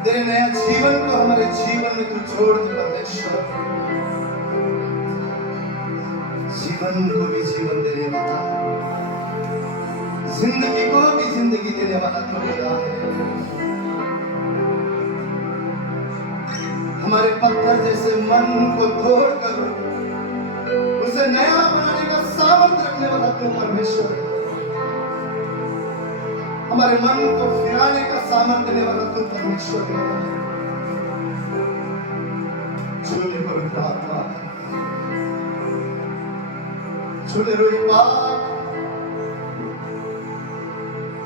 तेरे नया जीवन को हमारे जीवन में तू छोड़ दे परमेश्वर। जीवन को भी जीवन देने वाला, जिंदगी को भी जिंदगी देने वाला तू खुदा है। हमारे पत्थर जैसे मन को तोड़कर उसे नया बनाने का सामर्थ्य रखने वाला तू परमेश्वर है। हमारे मन को फिराने का सामर्थ्य देने वाला तू परमेश्वर है। छूने पवित्र आत्मा, छूने रोई पाप,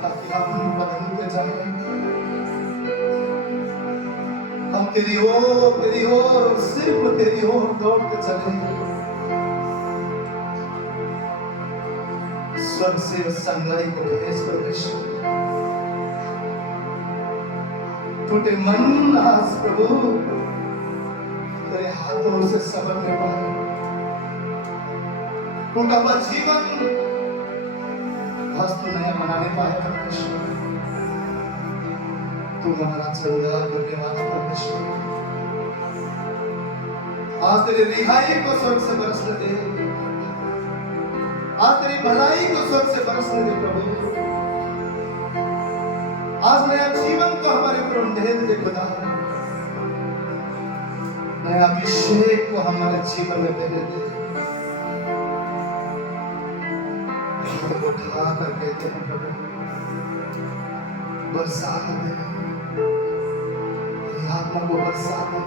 ताकि हम बदलते जाएं। हम तेरी ओर सिर्फ तेरी ओर दौड़ते चले। स्वर्ग से उस संगलाई को भेज परमेश्वर। टूटे मन आज प्रभु तेरे हाथों से संभलने पाए। टूटा हुआ जीवन आज तू नया बनाने पाए परमेश्वर। तू हमारा चंगा करने वाला परमेश्वर। आज तेरी रिहाई को स्वर्ग से बरसने दे। आज तेरी भलाई को स्वर्ग से बरसने दे प्रभु। आज नया जीवन को हमारे ऊपर उंडेल दे खुदा। नया अभिषेक को हमारे जीवन में दे दे। हमको उठा कर कहते हैं प्रभु बरसा दे, तेरी आत्मा को बरसा दे,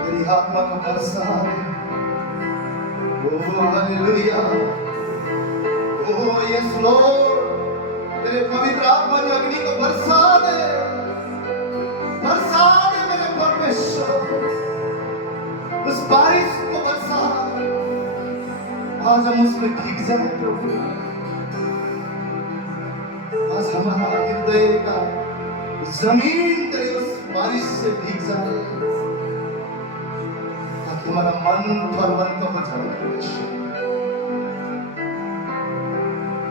तेरी आत्मा को बरसा दे। ओ हालेलुया, ओ यस लॉर्ड, तेरे पवित्र आत्मा की अग्नि को बरसा दे, बरसा दे मेरे परमेश्वर, उस बारिश को बरसा। आज हम उसमें भीग जाए प्रभु, आज हमारा हृदय का जमीन तेरे उस बारिश से भीग जाए, ताकि हमारा मन फलवंत हो जाए।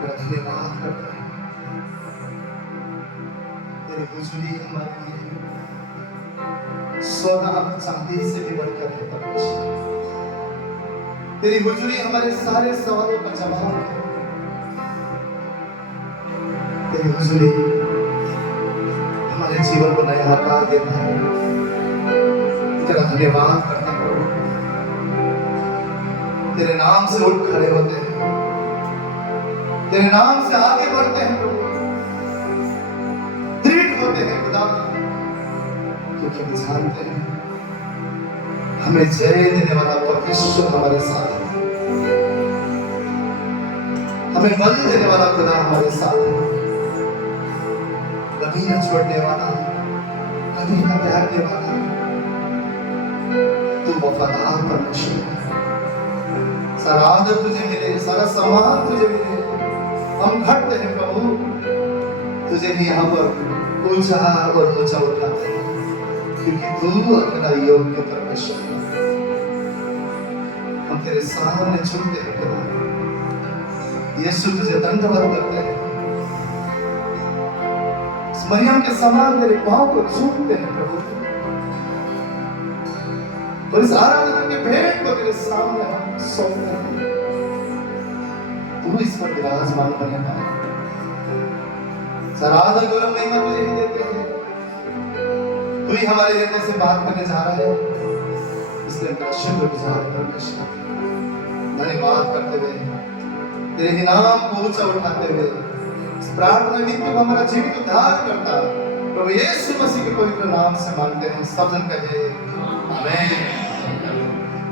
धन्यवाद करता है, तेरी हुजूरी हमारे लिए सोना चांदी से भी बढ़कर है परमेश्वर। तेरी हुजूरी हमारे सारे सवालों का जवाब है। तेरी हुजूरी हमारे जीवन को नया आकार देता है। तेरा धन्यवाद करते हैं, तेरे नाम से उठ खड़े होते हैं, तेरे नाम से आगे बढ़ते हैं प्रभु, दृढ़ होते हैं खुदा, क्योंकि हम जानते हैं हमें जय देने वाला परमेश्वर हमारे साथ है, हमें बल देने वाला खुदा हमारे साथ है, कभी न छोड़ने वाला, कभी न त्यागने वाला। तू वफादार परमेश्वर है। सारा आदर तुझे मिले, सारा सम्मान तुझे मिले। हम घटते हैं प्रभु, तुझे भी यहाँ पर ऊंचा और ऊंचा उठाते हैं, क्योंकि तू अपना योग्य परमेश्वर है। हम तेरे सामने झुकते हैं प्रभु, यीशु तुझे दंडवत करते हैं, मरियम के समान तेरे पांव को छूते हैं प्रभु, और इस आराधना के भेंट को तेरे सामने हम सौंपते हैं। तू इस पर विराजमान बने है। सारा आदर गौरव महिमा तुझे ही देते हैं। तू ही हमारे हृदय से बात करने जा रहा है, इसलिए तेरा शुक्रगुजार परमेश्वर। धन्यवाद करते हुए, तेरे ही नाम को ऊंचा उठाते हुए, इस प्रार्थना में तू हमारा जीवित उद्धार करता प्रभु यीशु मसीह के पवित्र नाम से मांगते हैं। सब जन कहे आमीन।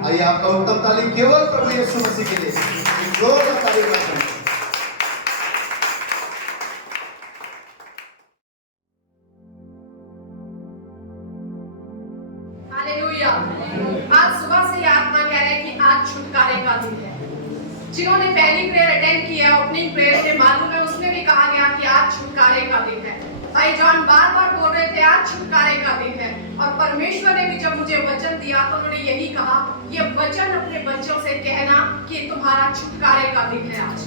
आइए आपका उत्तम ताली केवल प्रभु यीशु मसीह के लिए जोरदार ताली बजाएं। हालेलुया। आज सुबह से आत्मा कह रहा है कि आज छुटकारे का दिन है। जिन्होंने पहली प्रेयर अटेंड की है, ओपनिंग प्रेयर में मालूम है उसमें भी कहा गया कि आज छुटकारे का दिन है। भाई जॉन बार बार बोल रहे थे आज छुटकारे का दिन है, और परमेश्वर ने भी जब मुझे वचन दिया तो उन्होंने यही कहा, ये वचन अपने बच्चों से कहना कि तुम्हारा छुटकारे का दिन है आज।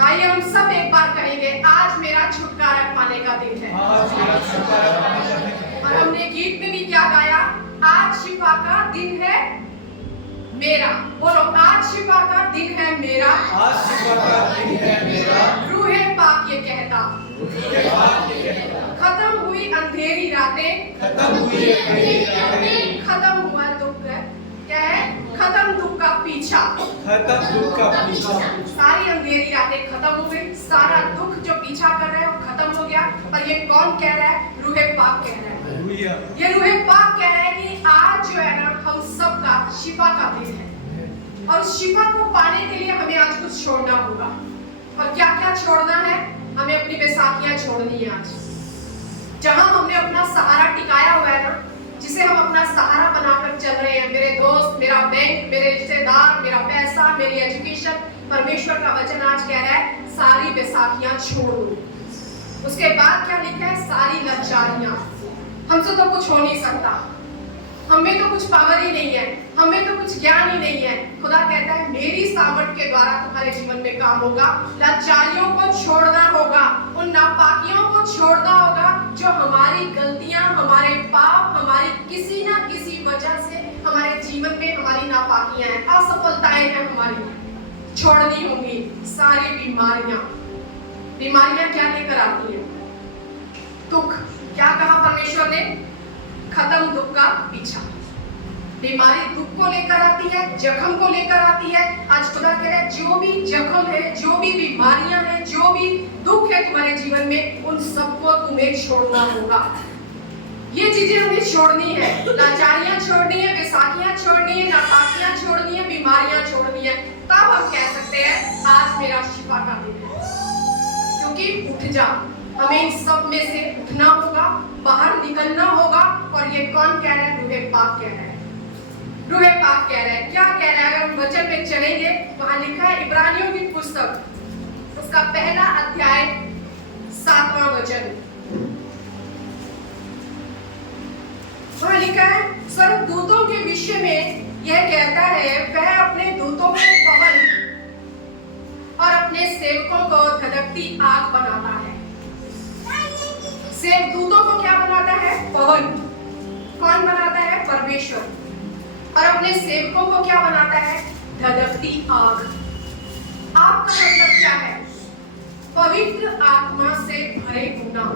आइए हम सब एक बार कहेंगे, आज मेरा छुटकारा पाने का दिन है। और हमने गीत में भी क्या गाया, आज शिफा का दिन है मेरा। बोलो, आज शिफा का दिन है मेरा, आज शिफा का दिन है मेरा। रूहे पाक ये कहता, खत्म हुई अंधेरी रातें, खत्म हुई अंधेरी रातें, खत्म हुआ दुख। क्या है? खत्म दुख का पीछा, खत्म दुख का पीछा। सारी अंधेरी रातें खत्म हो गई, सारा दुख जो पीछा कर रहा है वो खत्म हो गया। पर ये कौन कह रहा है? रूहे पाक कह रहा है। ये रूहे पाक कह रहा है कि आज जो है ना हम सबका शिफा का दिन है, और शिफा को पाने के लिए हमें आज कुछ छोड़ना होगा। और क्या क्या छोड़ना है? हमें अपनी बैसाखियां छोड़नी है आज, जहां हमने अपना सहारा टिकाया हुआ है ना, जिसे हम अपना सहारा बनाकर चल रहे हैं। मेरे दोस्त, मेरा बैंक, मेरे रिश्तेदार, मेरा पैसा, मेरी एजुकेशन। परमेश्वर का वचन आज कह रहा है सारी बैसाखियां छोड़ दो। उसके बाद क्या लिखा है? सारी लाचारियां। हमसे तो कुछ हो नहीं सकता, हमें तो कुछ पावर ही नहीं है, हमें तो कुछ ज्ञान ही नहीं है। खुदा कहता है मेरी सामर्थ के द्वारा तुम्हारे जीवन में काम होगा। लाचारियों को छोड़ना होगा, उन नापाकियों को छोड़ना होगा जो हमारी गलतियां, हमारे पाप, हमारी किसी ना किसी वजह से हमारे जीवन में हमारी नापाकियां हैं, असफलताएं हैं, हमारी छोड़नी होंगी। सारी बीमारियां क्या लेकर आती हैं? दुख। क्या कहा परमेश्वर ने? खत्म दुख का पीछा। बीमारी दुख को लेकर आती है, जख्म को लेकर आती है। आज खुदा कह रहा है जो भी जख्म है, जो भी बीमारियां हैं, जो भी दुख है तुम्हारे जीवन में, उन सबको तुम्हें छोड़ना होगा। ये चीजें हमें छोड़नी है, लाचारियां छोड़नी है, बैसाखियां छोड़नी है, नापाकियां छोड़नी है, बीमारियां छोड़नी है। तब हम कह सकते हैं आज मेरा शिफा का दिन है। क्योंकि उठ जा, हमें इन सब में से उठना होगा, बाहर निकलना होगा। और ये कौन कह रहा है? रूहे पाक कह रहा है। रूहे पाक कह रहा है। क्या कह रहा है? अगर हम वचन में चलेंगे, वहां लिखा है इब्रानियों की पुस्तक, उसका पहला अध्याय 7वां वचन। वहां लिखा है स्वर्गदूतों के विषय में यह कहता है, वह अपने दूतों को पवन और अपने सेवकों को धधकती आग बनाता है। सेवदूतों को क्या बनाता है? पवन। कौन बनाता है? परमेश्वर। और अपने सेवकों को क्या बनाता है? धधकती आग। आग का मतलब क्या है? पवित्र आत्मा से भरे होना।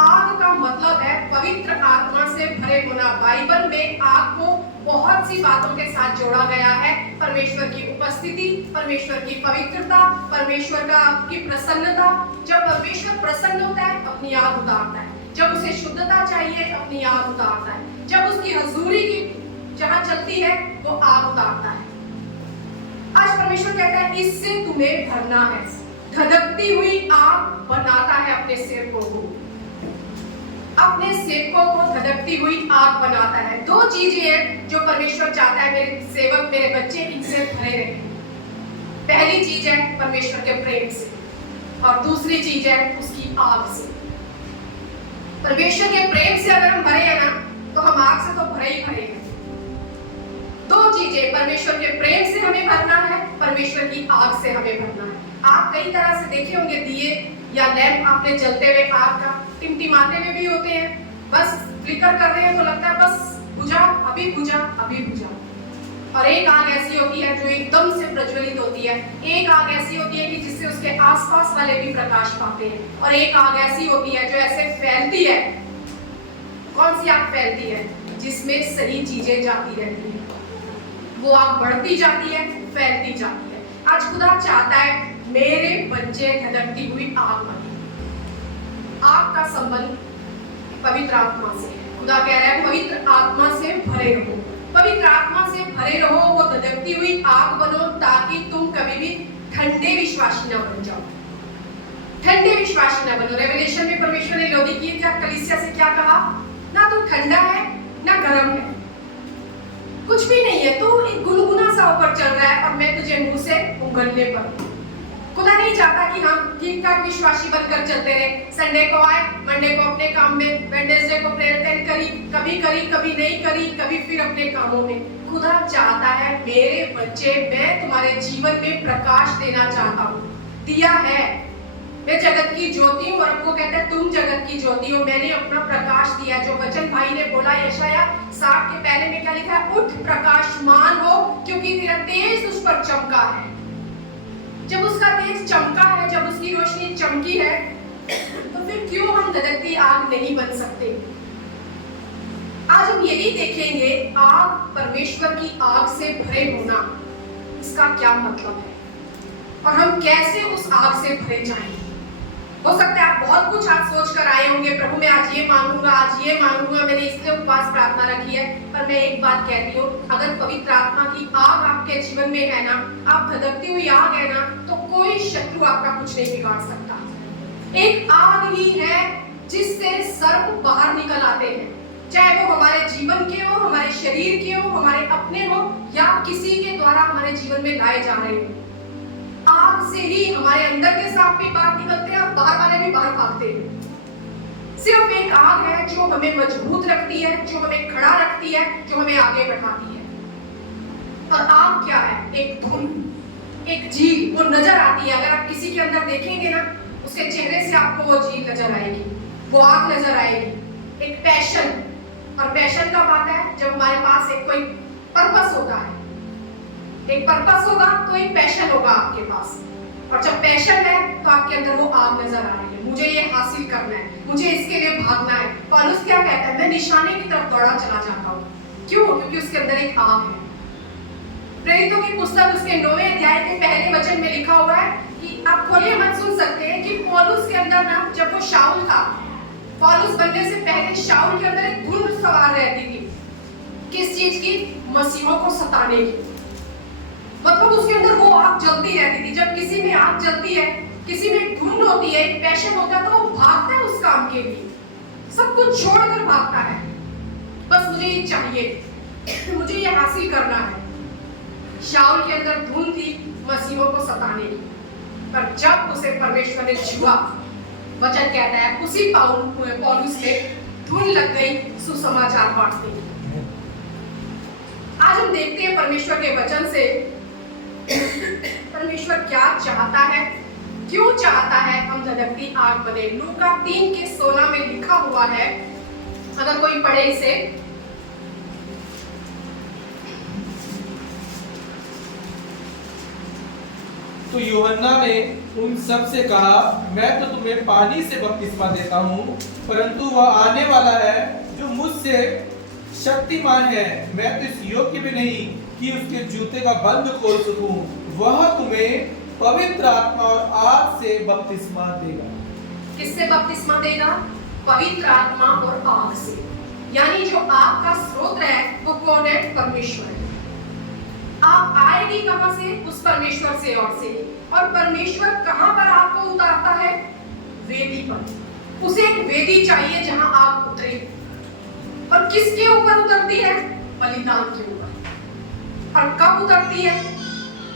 आग का मतलब है पवित्र आत्मा से भरे होना। बाइबल में आग को बहुत सी बातों के साथ जोड़ा गया है। परमेश्वर की उपस्थिति, परमेश्वर की पवित्रता, परमेश्वर का आपकी प्रसन्नता। जब परमेश्वर प्रसन्न होता है, अपनी आग उतारता है। जब उसे शुद्धता चाहिए, अपनी आग उतारता है। जब उसकी हजूरी की जहां चलती है, वो आग उतारता है। आज परमेश्वर कहता है इससे तुम्हें भरना है। धधकती हुई आग बनाता है अपने सेवकों को, अपने सेवकों को धधकती हुई आग बनाता है। दो चीजें हैं जो परमेश्वर चाहता है मेरे सेवक, मेरे बच्चे इनसे भरे रहे। पहली चीज है परमेश्वर के प्रेम से, और दूसरी चीज है उसकी आग से। परमेश्वर के प्रेम से अगर हम भरे हैं ना, तो हम आग से तो भरे ही भरे हैं। दो चीजें, परमेश्वर के प्रेम से हमें भरना है, परमेश्वर की आग से हमें भरना है। आप कई तरह से देखे होंगे दिए या लैंप आपने जलते हुए आग का, टिमटिमाते हुए भी होते हैं। बस फ्लिकर कर रहे हैं तो लगता है बस बुझा, अभी बुझा, अभी बुझा। और एक आग ऐसी होती है जो एकदम से प्रज्वलित होती है। एक आग ऐसी होती है कि जिससे उसके आसपास वाले भी प्रकाश पाते हैं। और एक आग ऐसी होती है जो ऐसे फैलती है। कौन सी आग फैलती है? जिसमें सही चीजें जाती रहती है। वो आग बढ़ती जाती है, फैलती जाती है। आज खुदा चाहता है मेरे बच्चे धधकती हुई आग बने। आग का संबंध पवित्र आत्मा से है। खुदा कह रहा है पवित्र आत्मा से भरे रहो, पवित्र आत्मा से भरे रहो। वो धधकती हुई आग बनो, ताकि तुम कभी भी ठंडे विश्वासी न बन जाओ। ठंडे विश्वासी न बनो। रेवलेशन में परमेश्वर ने लौदीकिया कलीसिया से क्या कहा? ना तू ठंडा है ना गर्म है, कुछ भी नहीं है, तू एक गुनगुना सा ऊपर चल रहा है और मैं तुझे मुंह से उंगलने पर। खुदा नहीं चाहता कि हम ठीक ठाक विश्वासी बनकर चलते रहे। संडे को आए, मंडे को अपने काम में, वेडनेसडे को प्रेयर अटेंड करी, कभी नहीं करी, कभी फिर अपने कामों में। खुदा चाहता है मेरे बच्चे, मैं तुम्हारे जीवन में प्रकाश देना चाहता हूँ। दिया है, मैं जगत की ज्योति हूँ। और आपको कहता है तुम जगत की ज्योति हो, मैंने अपना प्रकाश दिया। जो वचन भाई ने बोला यशाया 60 के पहले में क्या लिखा है? उठ प्रकाशमान हो, क्योंकि तेरा तेज उस पर चमका है। जब उसका तेज चमका है, जब उसकी रोशनी चमकी है, तो फिर क्यों हम धधकती आग नहीं बन सकते? आज हम यही देखेंगे आग, परमेश्वर की आग से भरे होना, इसका क्या मतलब है और हम कैसे उस आग से भरे जाएंगे। हो सकता है आप बहुत कुछ आज सोच कर आए होंगे, प्रभु मैं आज ये मांगूंगा, आज ये मांगूंगा, मैंने इसलिए उपवास प्रार्थना रखी है। पर मैं एक बात कहती हूँ, अगर पवित्र आत्मा की आग आपके जीवन में है ना, आप धधकती हुई आग है ना, तो कोई शत्रु आपका कुछ नहीं बिगाड़ सकता। एक आग ही है जिससे सर्प बाहर निकल आते हैं, चाहे वो हमारे जीवन के हो, हमारे शरीर के हो, हमारे अपने हो, या किसी के द्वारा हमारे जीवन में लाए जा रहे हो। आग से ही हमारे अंदर के सांप भी बाहर निकलते हैं और बाहर वाले भी बाहर भागते हैं। सिर्फ एक आग है जो हमें मजबूत रखती है, जो हमें खड़ा रखती है, जो हमें आगे बढ़ाती है। और आग क्या है? एक धुन, एक झील, वो नजर आती है। अगर आप किसी के अंदर देखेंगे ना, उसके चेहरे से आपको वो झील नजर आएगी, वो आग नजर आएगी। एक पैशन, और पैशन कब आता है? जब हमारे पास एक कोई पर्पस होता है। एक पर्पस होगा तो एक पैशन होगा आपके पास, और जब पैशन है तो आपके अंदर वो आग नजर आ रही है। मुझे ये हासिल करना है, मुझे इसके लिए भागना है। पौलुस क्या कहता है? मैं निशाने की तरफ दौड़ा चला जाता हूँ। क्यों? क्योंकि उसके अंदर एक आग है। प्रेरितों की पुस्तक उसके 9वें अध्याय के पहले वचन में लिखा हुआ है कि आप खोलिए मत, सुन सकते हैं कि पौलुस के अंदर ना, जब वो शाऊल था, पौलुस बनने से पहले शाऊल के अंदर एक धुंध सवार रहती थी। किस चीज की? मसीहों को सताने की। मतलब उसके अंदर वो आग जलती रहती थी। जब किसी में आग जलती है, किसी में धुंध होती है, एक पैशन होता है, तो वो भागता है उस काम के लिए, सब कुछ छोड़कर भागता है। बस मुझे ये चाहिए, मुझे ये हासिल करना है। शाऊल के अंदर धुंध थी मसीहों को सताने की, पर जब उसे परमेश्वर ने छुआ, वचन कहता है उसी पौलुस में धुन लग गई सुसमाचार बांटने की। आज हम देखते हैं परमेश्वर के वचन से परमेश्वर क्या चाहता है, क्यों चाहता है हम धधकती आग बने। लूका 3:16 में लिखा हुआ है, अगर कोई पढ़े इसे। तो यूहन्ना ने उन सब से कहा, मैं तो तुम्हें पानी से बपतिस्मा देता हूँ, परंतु वह आने वाला है जो मुझसे शक्तिमान है, मैं तो इस योग्य भी नहीं कि उसके जूते का बंद खोल सकूं। वह तुम्हें पवित्र आत्मा और आग से बपतिस्मा देगा। किससे बपतिस्मा देगा? पवित्र आत्मा और आग से। यानी जो आग का स्रोत है वो कौन है? परमेश्वर है। आग आएगी कहां से? उस परमेश्वर से और से। और परमेश्वर कहां पर आग को उतारता है? वेदी पर। उसे एक वेदी चाहिए जहां आग उतरे। और किसके ऊपर उतरती है? बलिदान के ऊपर। और कब उतरती है?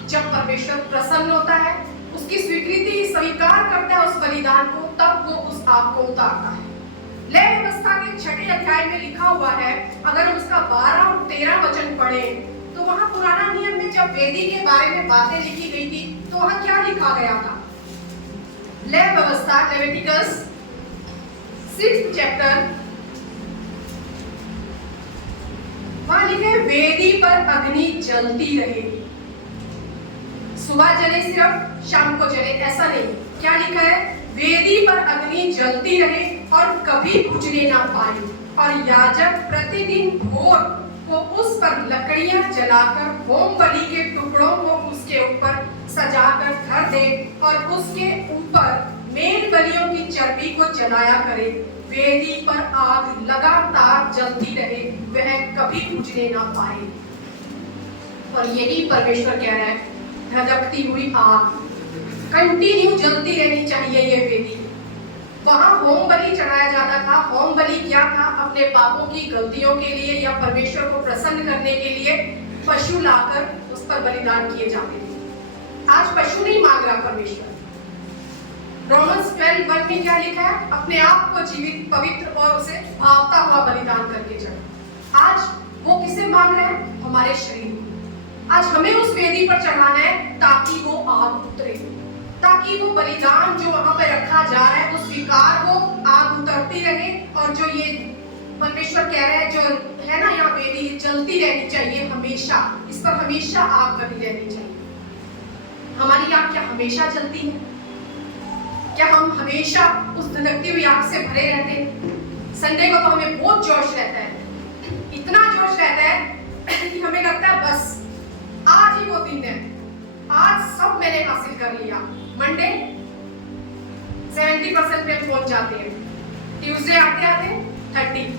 जब परमेश्वर प्रसन्न होता है, उसकी स्वीकृति स्वीकार करता है उस बलिदान को, तब वो उस आग को उतारता है। लेवी व्यवस्था के 6 अध्याय में लिखा हुआ है, अगर हम उसका 12 और 13 वचन पढ़ें तो वहां पुराना नियम में जब वेदी के बारे में बातें लिखी गई थी तो वहां क्या लिखा गया था? लेवी व्यवस्था लेविटिकस 6th चैप्टर, वहां लिखे वेदी पर अग्नि जलती रहेगी। सुबह जले सिर्फ, शाम को जले, ऐसा नहीं। क्या लिखा है? वेदी पर अग्नि जलती रहे और कभी बुझने ना पाए। और याजक प्रतिदिन भोर को उस पर लकड़ियां जलाकर होम बलि के टुकड़ों को उसके ऊपर सजाकर धर दे और उसके ऊपर मेल बलियों की चर्बी को जलाया करे। वेदी पर आग लगातार जलती रहे, वह कभी बुझने ना पाए। और यही परमेश्वर कह रहा है, धधकती हुई आग कंटिन्यू जलती रहनी चाहिए ये वेदी। वहां होम बलि चढ़ाया जाता था। होम बलि क्या था? अपने पापों की गलतियों के लिए या परमेश्वर को प्रसन्न करने के लिए पशु लाकर उस पर बलिदान किए जाते थे। आज पशु नहीं मांग रहा परमेश्वर। रोमन्स 12:1 में क्या लिखा है? अपने आप को जीवित, पवित्र और उसे भावता हुआ बलिदान करके चढ़ा। आज वो किसे मांग रहे हैं? हमारे शरीर को। आज हमें उस वेदी पर चढ़ाना है ताकि वो आग उतरे, ताकि वो बलिदान जो वहां पे रखा जा रहा है वो स्वीकार हो, आग उतरती रहे। और जो ये परमेश्वर कह रहा है, जो है ना यहाँ वेदी जलती रहनी चाहिए हमेशा, इस पर हमेशा आग बनी रहनी चाहिए। हमारी आग क्या हमेशा जलती है? क्या हम हमेशा उस धधकती हुई आग से भरे रहते हैं? संडे को तो हमें बहुत जोश रहता है, इतना जोश रहता है कि हमें लगता है बस आज ही वो दिन है, आज सब मैंने हासिल कर लिया। मंडे 70% पे पहुंच जाते हैं, ट्यूसडे आते आते 30,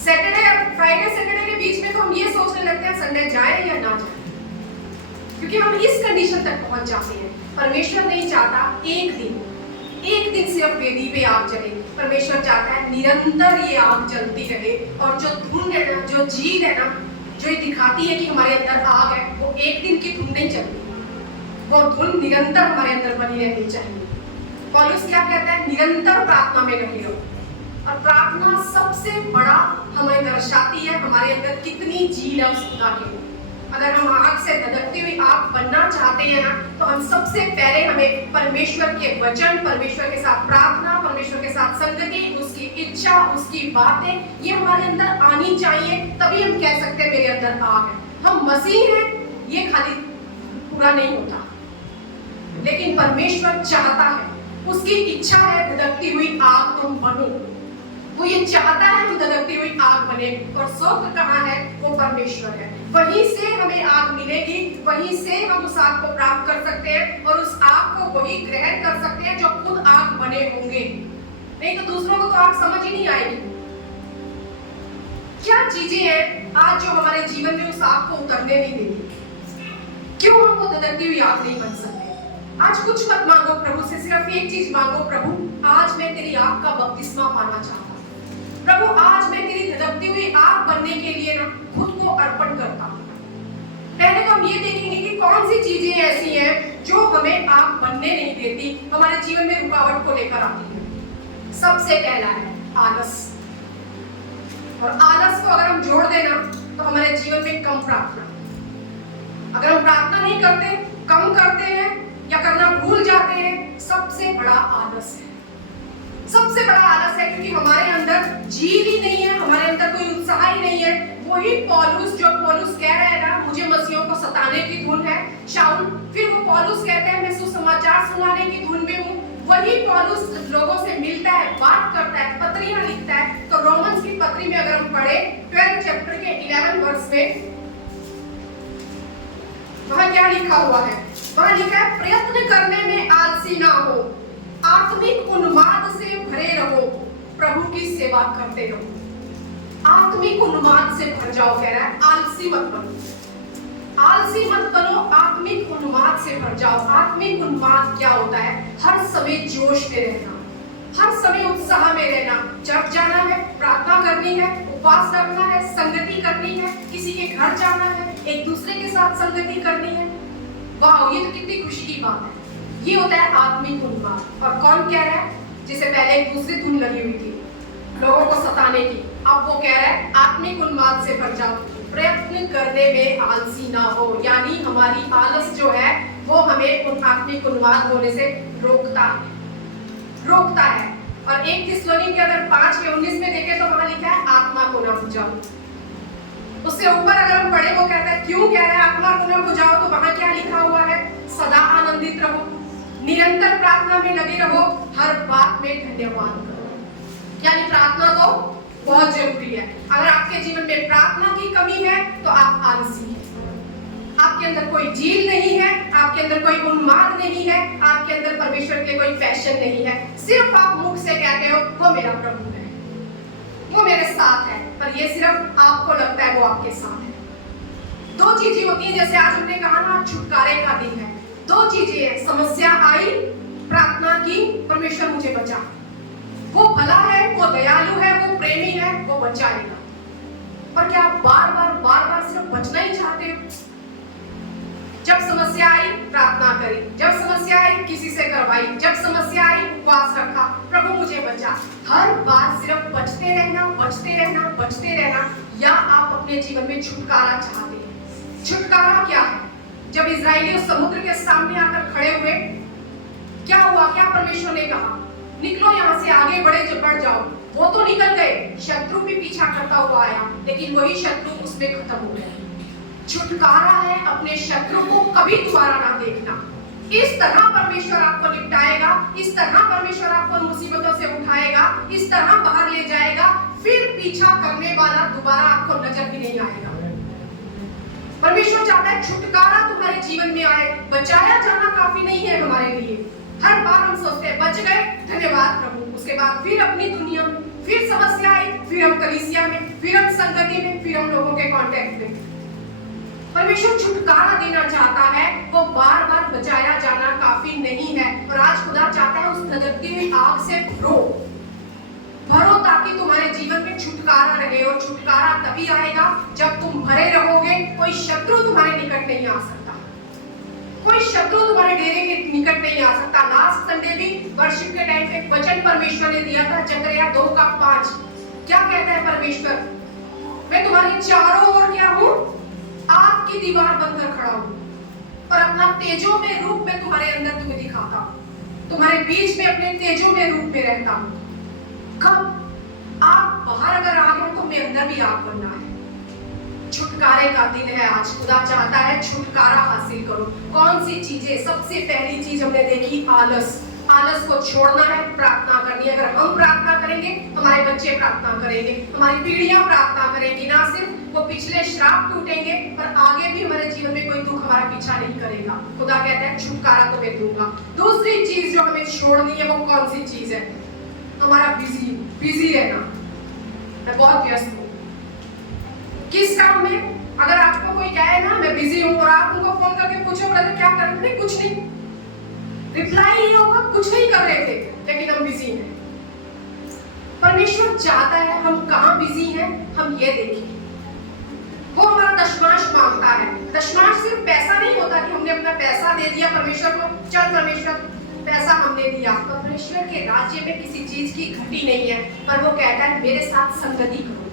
सैटरडे और फ्राइडे सैटरडे के बीच में तो हम ये सोचने लगते हैं संडे जाए या ना जाए, क्योंकि हम इस कंडीशन तक पहुंच जाते हैं। परमेश्वर नहीं चाहता एक दिन सिर्फ वेदी पे आग जले। परमेश्वर चाहता है निरंतर ये आग जलती रहे। और जो धुन है ना, जो जीत है ना, जो ये दिखाती है कि हमारे अंदर आग है, वो एक दिन की धुन नहीं चलती, वो धुन निरंतर हमारे अंदर बनी रहनी चाहिए। पौलुस क्या कहता है? निरंतर प्रार्थना में लगे रहो। और प्रार्थना सबसे बड़ा हमें दर्शाती है हमारे अंदर कितनी जील है उस खुदा की। अगर हम आग से धधकती हुई आग बनना चाहते हैं ना, तो हम सबसे पहले हमें परमेश्वर के वचन, परमेश्वर के साथ प्रार्थना, परमेश्वर के साथ संगति, उसकी इच्छा, उसकी बातें, ये हमारे अंदर आनी चाहिए। तभी हम कह सकते हैं मेरे अंदर आग है। हम मसीह हैं, ये खाली पूरा नहीं होता, लेकिन परमेश्वर चाहता है, उसकी इच्छा है धधकती हुई आग तुम बनो। वो ये चाहता है तुम धधकती हुई आग बनो। बनेगी। और स्रोत कहाँ है? वो परमेश्वर है। वहीं से हमें आग मिलेगी, वहीं से हम उस आग को प्राप्त कर सकते हैं और उस आग को वही ग्रहण कर सकते हैं जो खुद आग बने होंगे। नहीं तो दूसरों को तो आग समझ ही नहीं आएगी। क्या चीजें हैं आज जो हमारे जीवन में उस आग को उतरने नहीं देती? क्यों हम वो धधकती हुई आग नहीं बन सकते? आज कुछ मत मांगो प्रभु से, सिर्फ एक चीज मांगो, प्रभु आज मैं तेरी आग का बपतिस्मा पाना चाहता हूँ। प्रभु आज मैं तेरी धधकती हुई आग बनने के लिए ना खुद को अर्पण करता हूँ। पहले तो हम ये देखेंगे कि कौन सी चीजें ऐसी हैं जो हमें आग बनने नहीं देती, हमारे जीवन में रुकावट को लेकर आती है। सबसे पहला है आलस। और आलस को अगर हम जोड़ देना तो हमारे जीवन में कम प्रार्थना, अगर हम प्रार्थना नहीं करते, कम करते हैं या करना भूल जाते हैं, सबसे बड़ा आलस है। सबसे बड़ा आलस है क्योंकि हमारे अंदर जीव ही नहीं है, हमारे अंदर कोई उत्साह ही नहीं है। वही पौलुस जो पौलुस कह रहा है ना, मुझे मसीहों को सताने की धुन है शाऊल, फिर वो पौलुस कहते हैं मैं सुसमाचार सुनाने की धुन में हूँ। वही पौलुस लोगों से मिलता है, बात करता है, पत्रियां लिखता है। तो रोमन्स की पत्री में अगर हम पढ़े 12 चैप्टर के 11 वर्ष में, वहां क्या लिखा हुआ है? वहां लिखा है प्रयत्न करने में आलसी ना हो, आत्मिक उन्माद से भरे रहो, प्रभु की सेवा करते रहो। आत्मिक उन्माद से भर जाओ, कह रहा है, आलसी मत बनो। आलसी मत बनो, आत्मिक उन्माद से भर जाओ। आत्मिक उन्माद क्या होता है? हर समय जोश में रहना, हर समय उत्साह में रहना। चर्च जाना है, प्रार्थना करनी है, उपवास रखना है, संगति करनी है, किसी के घर जाना है, एक दूसरे के साथ संगति करनी है। वाह, ये तो कितनी खुशी की बात है। ये होता है आत्मिक उन्माद। और कौन कह रहा है? जिसे पहले एक दूसरी धुन लगी हुई थी लोगों को सताने की, अब वो कह रहा है आत्मिक उन्माद से भर जाओ, प्रयत्न करने में आलसी ना हो। यानी हमारी आलस जो है वो हमें उन आत्मिक उन्माद होने से रोकता है। और 1 थिस्सलुनी के अगर 5:19 में देखें तो वहां लिखा है आत्मा को ना बुझाओ। उससे ऊपर अगर हम पढ़े, वो कहता है क्यों कह रहा है आत्मा को ना बुझाओ, तो वहां क्या लिखा हुआ है? सदा आनंदित रहो, निरंतर प्रार्थना में लगे रहो, हर बात में धन्यवाद करो। यानी प्रार्थना तो बहुत जरूरी है। अगर आपके जीवन में प्रार्थना की कमी है तो आप आलसी हैं, आपके अंदर कोई जील नहीं है, आपके अंदर कोई उन्माद नहीं है, आपके अंदर परमेश्वर के कोई पैशन नहीं है। सिर्फ आप मुख से कहते हो वो मेरा प्रभु है, वो मेरे साथ है, पर ये सिर्फ आपको लगता है वो आपके साथ है। दो चीजें होती हैं, जैसे आज हमने कहा ना छुटकारे का दिन है। दो चीजें हैं, समस्या आई, प्रार्थना की, परमेश्वर मुझे बचा। वो भला है, वो दयालु है, वो प्रेमी है, वो बचाएगा। पर क्या आप बार बार सिर्फ बचना ही चाहते हो? जब समस्या आई प्रार्थना करी, जब समस्या आई किसी से करवाई, जब समस्या आई उपवास रखा, प्रभु मुझे बचा। हर बार सिर्फ बचते रहना, या आप अपने जीवन में छुटकारा चाहते हैं? छुटकारा क्या है? जब इजरायली उस समुद्र के सामने आकर खड़े हुए, क्या हुआ? क्या परमेश्वर ने कहा? निकलो यहाँ से, आगे बढ़ जाओ। वो तो निकल गए, शत्रु भी पीछा करता हुआ आया, लेकिन वही शत्रु उसमें खत्म हो गया। छुटकारा है अपने शत्रु को कभी दोबारा ना देखना। इस तरह परमेश्वर आपको निपटाएगा, इस तरह परमेश्वर आपको मुसीबतों से उठाएगा, इस तरह बाहर ले जाएगा, फिर पीछा करने वाला दोबारा आपको नजर भी नहीं आएगा। परमेश्वर चाहता है छुटकारा तुम्हारे जीवन में आए। बचाया जाना काफी नहीं है हमारे लिए। हर बार हम सोचते हैं बच गए, धन्यवाद प्रभु, उसके बाद फिर अपनी दुनिया में, फिर समस्या आई, फिर हम कलीसिया में, फिर हम संगति में, फिर हम लोगों के कांटेक्ट में। परमेश्वर छुटकारा देना चाहता है, वो बार बार बचाया जाना काफी नहीं है। और आज खुदा चाहता है उस धधकती हुई आग से भरो ताकि तुम्हारे जीवन में छुटकारा रहे। और छुटकारा तभी आएगा जब तुम भरे रहोगे। कोई शत्रु तुम्हारे निकट नहीं आ सकता, कोई शत्रु तुम्हारे डेरे के निकट नहीं आ सकता। लास्ट संडे भी वर्शिप के टाइम पे वचन परमेश्वर ने दिया था, जकरिया 2:5। क्या कहता है परमेश्वर? मैं तुम्हारी चारों ओर क्या हूँ? आपकी दीवार बनकर खड़ा हूँ और अपना तेजो में रूप में तुम्हारे अंदर तुम्हें दिखाता हूँ, तुम्हारे बीच में अपने तेजो में रूप में रहता हूँ। कब? आप बाहर अगर आ गए तो मैं अंदर भी आग बनना है। छुटकारे का दिन है आज। खुदा चाहता है छुटकारा हासिल करो। कौन सी चीजें? सबसे पहली चीज हमने देखी आलस। आलस को छोड़ना है, प्रार्थना करनी है। अगर हम प्रार्थना करेंगे, हमारे बच्चे प्रार्थना करेंगे, हमारी पीढ़ियां प्रार्थना करेंगी। ना सिर्फ वो पिछले श्राप टूटेंगे, पर आगे भी हमारे जीवन में कोई दुख हमारा पीछा नहीं करेगा। खुदा कहता है छुटकारा तो मैं दूंगा। दूसरी चीज जो हमें छोड़नी है वो कौन सी चीज है? हमारा बिजी रहना। मैं बहुत व्यस्त हूँ। किस काम में? अगर आपको कोई कहे ना मैं बिजी हूँ और आप उनको फोन करके पूछो ब्रदर क्या कर रहे थे, कुछ नहीं, रिप्लाई नहीं होगा, कुछ नहीं कर रहे थे, लेकिन हम बिजी हैं। परमेश्वर चाहता है हम कहाँ बिजी हैं, हम ये देखें। वो हमारा दशमांश मांगता है। दशमांश सिर्फ पैसा नहीं होता कि हमने अपना पैसा दे दिया परमेश्वर को, चल परमेश्वर पैसा हमने दिया। परमेश्वर के राज्य में किसी चीज की घटी नहीं है, पर वो कहता है मेरे साथ संगति करो।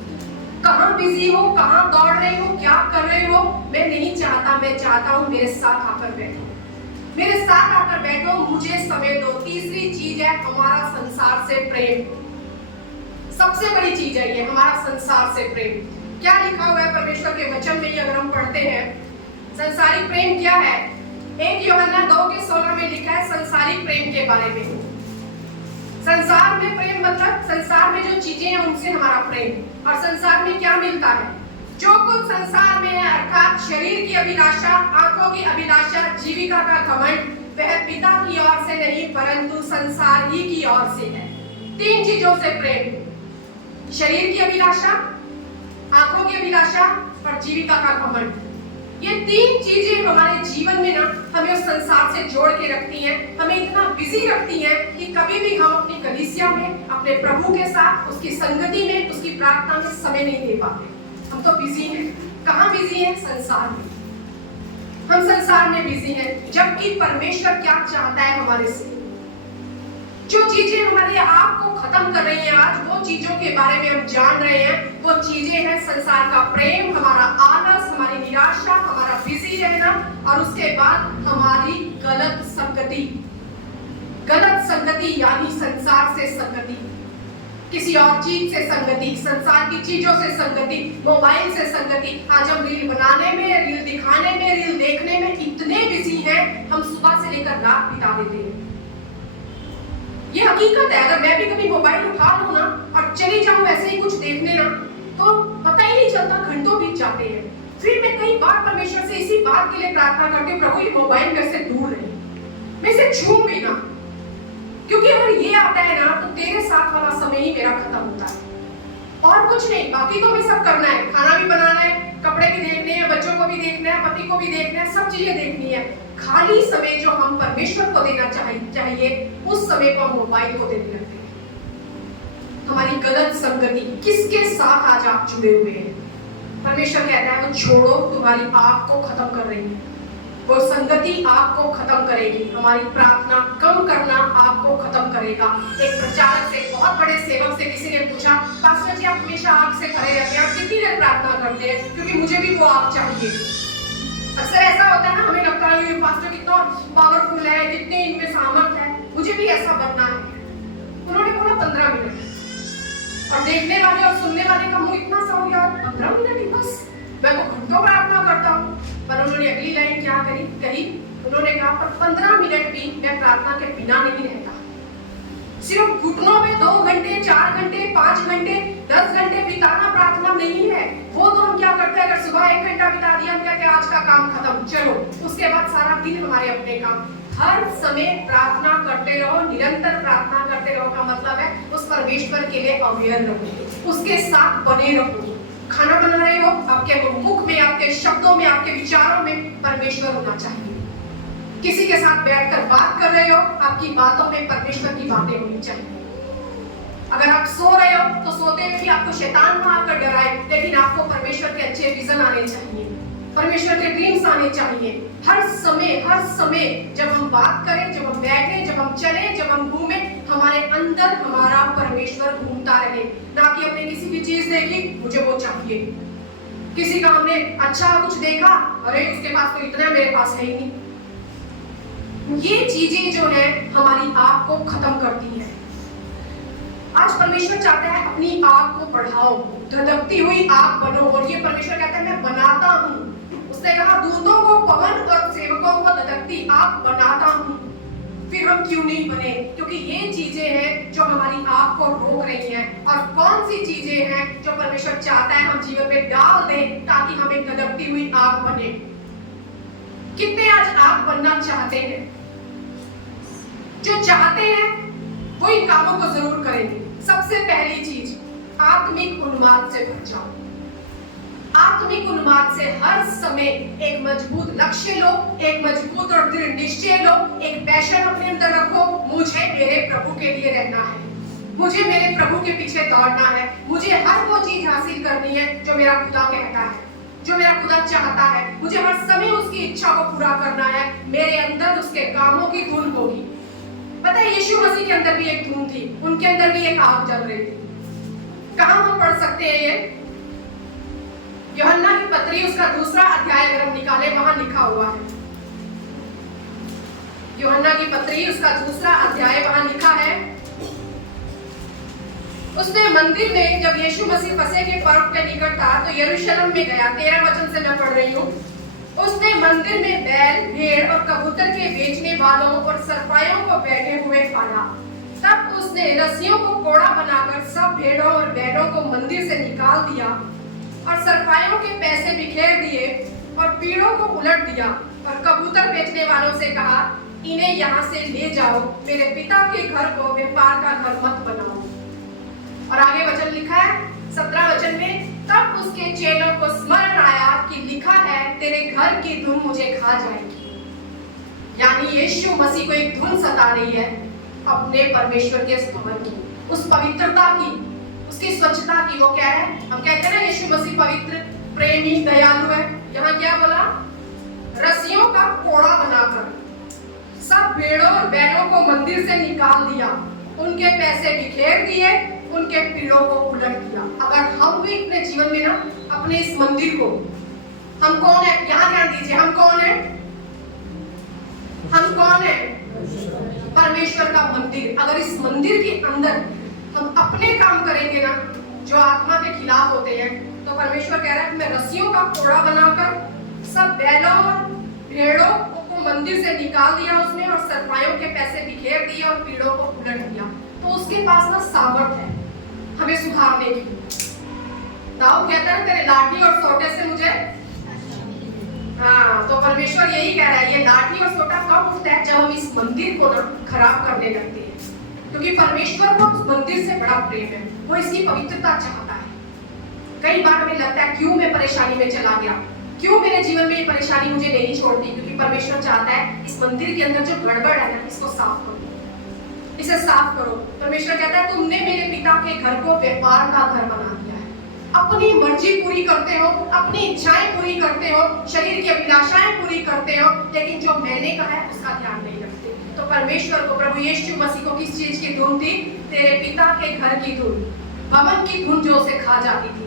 कहाँ बिजी हो, कहाँ दौड़ रहे हो, क्या कर रहे हो, मैं नहीं चाहता। मैं चाहता हूँ मेरे साथ आकर बैठो, मेरे साथ आकर बैठो, मुझे समय दो। तीसरी चीज है हमारा संसार से प्रेम। सबसे बड़ी चीज है ये, हमारा संसार से प्रेम। क्या लिखा हुआ है परमेश्वर के वचन में, अगर हम पढ़ते हैं संसारिक प्रेम क्या है? 1 यूहन्ना 2:16 में लिखा है संसारिक प्रेम के बारे में। संसार में प्रेम मतलब संसार में जो चीजें हैं उनसे हमारा प्रेम। और संसार में क्या मिलता है? जो कुछ संसार में है, अर्थात शरीर की अभिलाषा, आंखों की अभिलाषा, जीविका का घमंड, वह पिता की ओर से नहीं परंतु संसार ही की ओर से है। 3 चीजों से प्रेम, शरीर की अभिलाषा, आंखों की अभिलाषा और जीविका का घमंड। ये 3 चीजें हमारे जीवन में ना हमें उस संसार से जोड़ के रखती हैं, हमें इतना बिजी रखती हैं कि कभी भी हम अपनी कलीसिया में, अपने प्रभु के साथ, उसकी संगति में, उसकी प्रार्थना में समय नहीं दे पाते। हम तो बिजी हैं। कहाँ बिजी हैं? संसार में। हम संसार में बिजी हैं, जबकि परमेश्वर क्या चाहता है हमारे से? जो चीजें हमारे आप को खत्म कर रही हैं आज, वो चीजों के बारे में हम जान रहे हैं। वो चीजें हैं संसार का प्रेम, हमारा आलस, हमारी निराशा, हमारा बिजी रहना, और उसके बाद हमारी गलत संगति। गलत संगति यानी संसार से संगति, किसी और चीज से संगति, संसार की चीजों से संगति, मोबाइल से संगति। आज हम रील बनाने में, रील दिखाने में, रील देखने में इतने बिजी हैं, हम सुबह से लेकर रात बिता देते हैं। ये हकीकत है। अगर मैं भी कभी मोबाइल उठा लूं ना और चली जाऊं ऐसे ही कुछ देखने ना, तो पता ही नहीं चलता, घंटों बीत जाते हैं। फिर मैं कई बार परमेश्वर से इसी बात के लिए प्रार्थना करती हूँ, प्रभु ये मोबाइल मेरे से दूर रहे, मैं इसे छू भी ना, क्योंकि अगर ये आता है ना तो तेरे साथ वाला समय ही मेरा खत्म होता है और कुछ नहीं। बाकी तो मैं सब करना है, खाना भी बनाना है, कपड़े भी देखने हैं, बच्चों को भी देखना है, पति को भी देखना है, सब चीजें देखनी है। खाली समय जो हम परमेश्वर को देना चाहिए उस समय को हम मोबाइल को देने लगते हैं। हमारी गलत संगति, किसके साथ आज आप जुड़े हुए हैं? परमेश्वर कहता है वो छोड़ो, तुम्हारी आँख को खत्म कर रही है, वो संगति आपको खत्म करेगी। हमारी प्रार्थना कम करना आपको खत्म करेगा। एक प्रचारक से, बहुत बड़े सेवक से किसी ने पूछा, पास्टर जी आप हमेशा आग से खड़े रहते हैं, आप कितनी देर प्रार्थना करते हैं? क्योंकि मुझे भी वो आग चाहिए। अक्सर ऐसा होता है ना, हमें लगता है ये पास्टर कितना पावरफुल है, कितने इनमें सामर्थ है, मुझे भी ऐसा बनना है। उन्होंने बोला 15 मिनट, और देखने वाले और सुनने वाले का मुंह इतना सा हो गया, 15 मिनट ही बस, मैं तो घंटों प्रार्थना करता हूँ। पर उन्होंने अगली लाइन क्या कही? उन्होंने कहा पर 15 मिनट भी मैं प्रार्थना के बिना नहीं रहता। सिर्फ घुटनों में 2 घंटे, 4 घंटे, 5 घंटे, 10 घंटे बिताना प्रार्थना नहीं है। वो तो हम क्या करते हैं, अगर सुबह 1 घंटा बिता दिया, हम कहते हैं आज का काम खत्म, चलो, उसके बाद सारा दिन हमारे अपने काम। हर समय प्रार्थना करते रहो, निरंतर प्रार्थना करते रहो का मतलब है उस परमेश्वर के लिए अवेयर रहो, उसके साथ बने रहो। खाना बना रहे हो, आपके मुख में, आपके शब्दों में, आपके विचारों में परमेश्वर होना चाहिए। किसी के साथ बैठकर बात कर रहे हो, आपकी बातों में परमेश्वर की बातें होनी चाहिए। अगर आप सो रहे हो तो सोते हुए भी आपको शैतान ना आकर डराए, लेकिन आपको परमेश्वर के अच्छे विजन आने चाहिए, परमेश्वर के ड्रीम्स आने चाहिए। हर समय जब हम बात करें, जब हम बैठे, जब हम चले, जब हम घूमे, हमारे अंदर हमारा परमेश्वर घूमता रहे, ना कि हमने किसी भी चीज देखी मुझे वो चाहिए, किसी का हमने अच्छा कुछ देखा, अरे उसके पास तो इतना, मेरे पास है ही नहीं। ये चीजें जो है हमारी आँख को खत्म करती है। आज परमेश्वर चाहता है अपनी आग को बढ़ाओ, धधकती हुई आग बनो, और ये परमेश्वर कहता है मैं बनाता हूँ। उसने कहा दूतों को पवन और सेवकों को धधकती आग बनाता हूँ। फिर हम क्यों नहीं बने? क्योंकि ये चीजें हैं जो हमारी आग को रोक रही हैं। और कौन सी चीजें हैं जो परमेश्वर चाहता है हम जीवन में डाल दें ताकि हम एक गदकती हुई आग बने? कितने आज आग बनना चाहते हैं? जो चाहते हैं वो इन कामों को जरूर करेंगे। सबसे पहली चीज, आत्मिक उन्माद से भर जाओ। आत्मिक उन्माद से हर समय एक मजबूत लक्ष्य लो, एक मजबूत और दृढ़ निश्चय लो, एक पैशन अपने अंदर रखो। मुझे मेरे प्रभु के लिए रहना है, मुझे मेरे प्रभु के पीछे दौड़ना है, मुझे हर वो चीज हासिल करनी है जो मेरा खुदा कहता है, जो मेरा खुदा चाहता है। मुझे हर समय उसकी इच्छा को पूरा करना है। मेरे अंदर उसके कामों की धुन होगी। पता है यीशु मसीह के अंदर भी एक धुन थी, उनके अंदर भी एक आग जल रही थी। कहां हम पढ़ सकते हैं ये? यूहन्ना की पत्री उसका 2 अध्याय अगर हम निकाले, वहां लिखा हुआ है। यूहन्ना की पत्री उसका 2 अध्याय, वहां लिखा है, उसने मंदिर में जब यीशु मसीह फसह के पर्व के निकट था तो यरूशलेम में गया। 13 वचन से मैं पढ़ रही हूँ। उसने मंदिर में बैल, भेड़ और कबूतर के बेचने वालों और सरपाइयों को बैठे हुए पाया। तब उसने रस्सियों को कोड़ा बनाकर सब भेड़ों और बैलों को मंदिर से निकाल दिया और सरपाइयों के पैसे बिखेर दिए और पीड़ों को उलट दिया और कबूतर बेचने वालों से कहा, इन्हें यहाँ से ले जाओ, मेरे पिता के घर को व्यापार का घर मत बनाओ। और आगे वचन लिखा है 17 वचन में, तब उसके चेलों को स्मरण आया कि लिखा है, तेरे घर की धुन मुझे खा जाएगी। यानी यीशु मसीह को एक धुन सता रही है अपने परमेश्वर के भवन की, उस पवित्रता की, उसकी स्वच्छता की। वो क्या है? हम कहते हैं ना यीशु मसीह पवित्र, प्रेमी, दयालु है। यहाँ क्या बोला? रस्सियों का कोड़ा बनाकर सब भेड़ों और बैलों को मंदिर से निकाल दिया, उनके पैसे बिखेर दिए, उनके पीड़ों को उलट दिया। अगर हम भी अपने जीवन में ना अपने इस मंदिर को, हम कौन है? यहाँ ध्यान दीजिए, हम कौन है? हम कौन है? परमेश्वर का मंदिर। अगर इस मंदिर के अंदर हम अपने काम करेंगे ना जो आत्मा के खिलाफ होते हैं, तो परमेश्वर कह रहा है कि मैं रस्सियों का कोड़ा बनाकर सब बैलों और भेड़ों को मंदिर से निकाल दिया उसने, और सरपाइयों के पैसे बिखेर दिए और पीड़ों को उलट दिया। तो उसके पास ना सामर्थ है हमें सुधारने की। दाऊद कहता है तेरे लाठी और सोटे से मुझे, हाँ, तो परमेश्वर यही कह रहा है, ये लाठी और सोटा कब उठता है? जब हम इस मंदिर को ना खराब करने लगते हैं। क्योंकि परमेश्वर को उस मंदिर से बड़ा प्रेम है, वो इसकी पवित्रता चाहता है। कई बार हमें लगता है क्यों मैं परेशानी में चला गया, क्यों मेरे जीवन में ये परेशानी मुझे नहीं छोड़ती? क्योंकि परमेश्वर चाहता है इस मंदिर के अंदर जो गड़बड़ है ना, इसको साफ करो, इसे साफ करो। परमेश्वर कहता है तुमने मेरे पिता के घर को व्यापार का घर बना दिया है। अपनी मर्जी पूरी करते हो, अपनी इच्छाएं पूरी करते हो, शरीर की अभिलाषाएं पूरी करते हो, लेकिन जो मैंने कहा है उसका ध्यान नहीं रखते। तो परमेश्वर को, प्रभु यीशु मसीह को किस चीज की धुन थी? तेरे पिता के घर की धुन, भवन की धुन जो उसे खा जाती थी।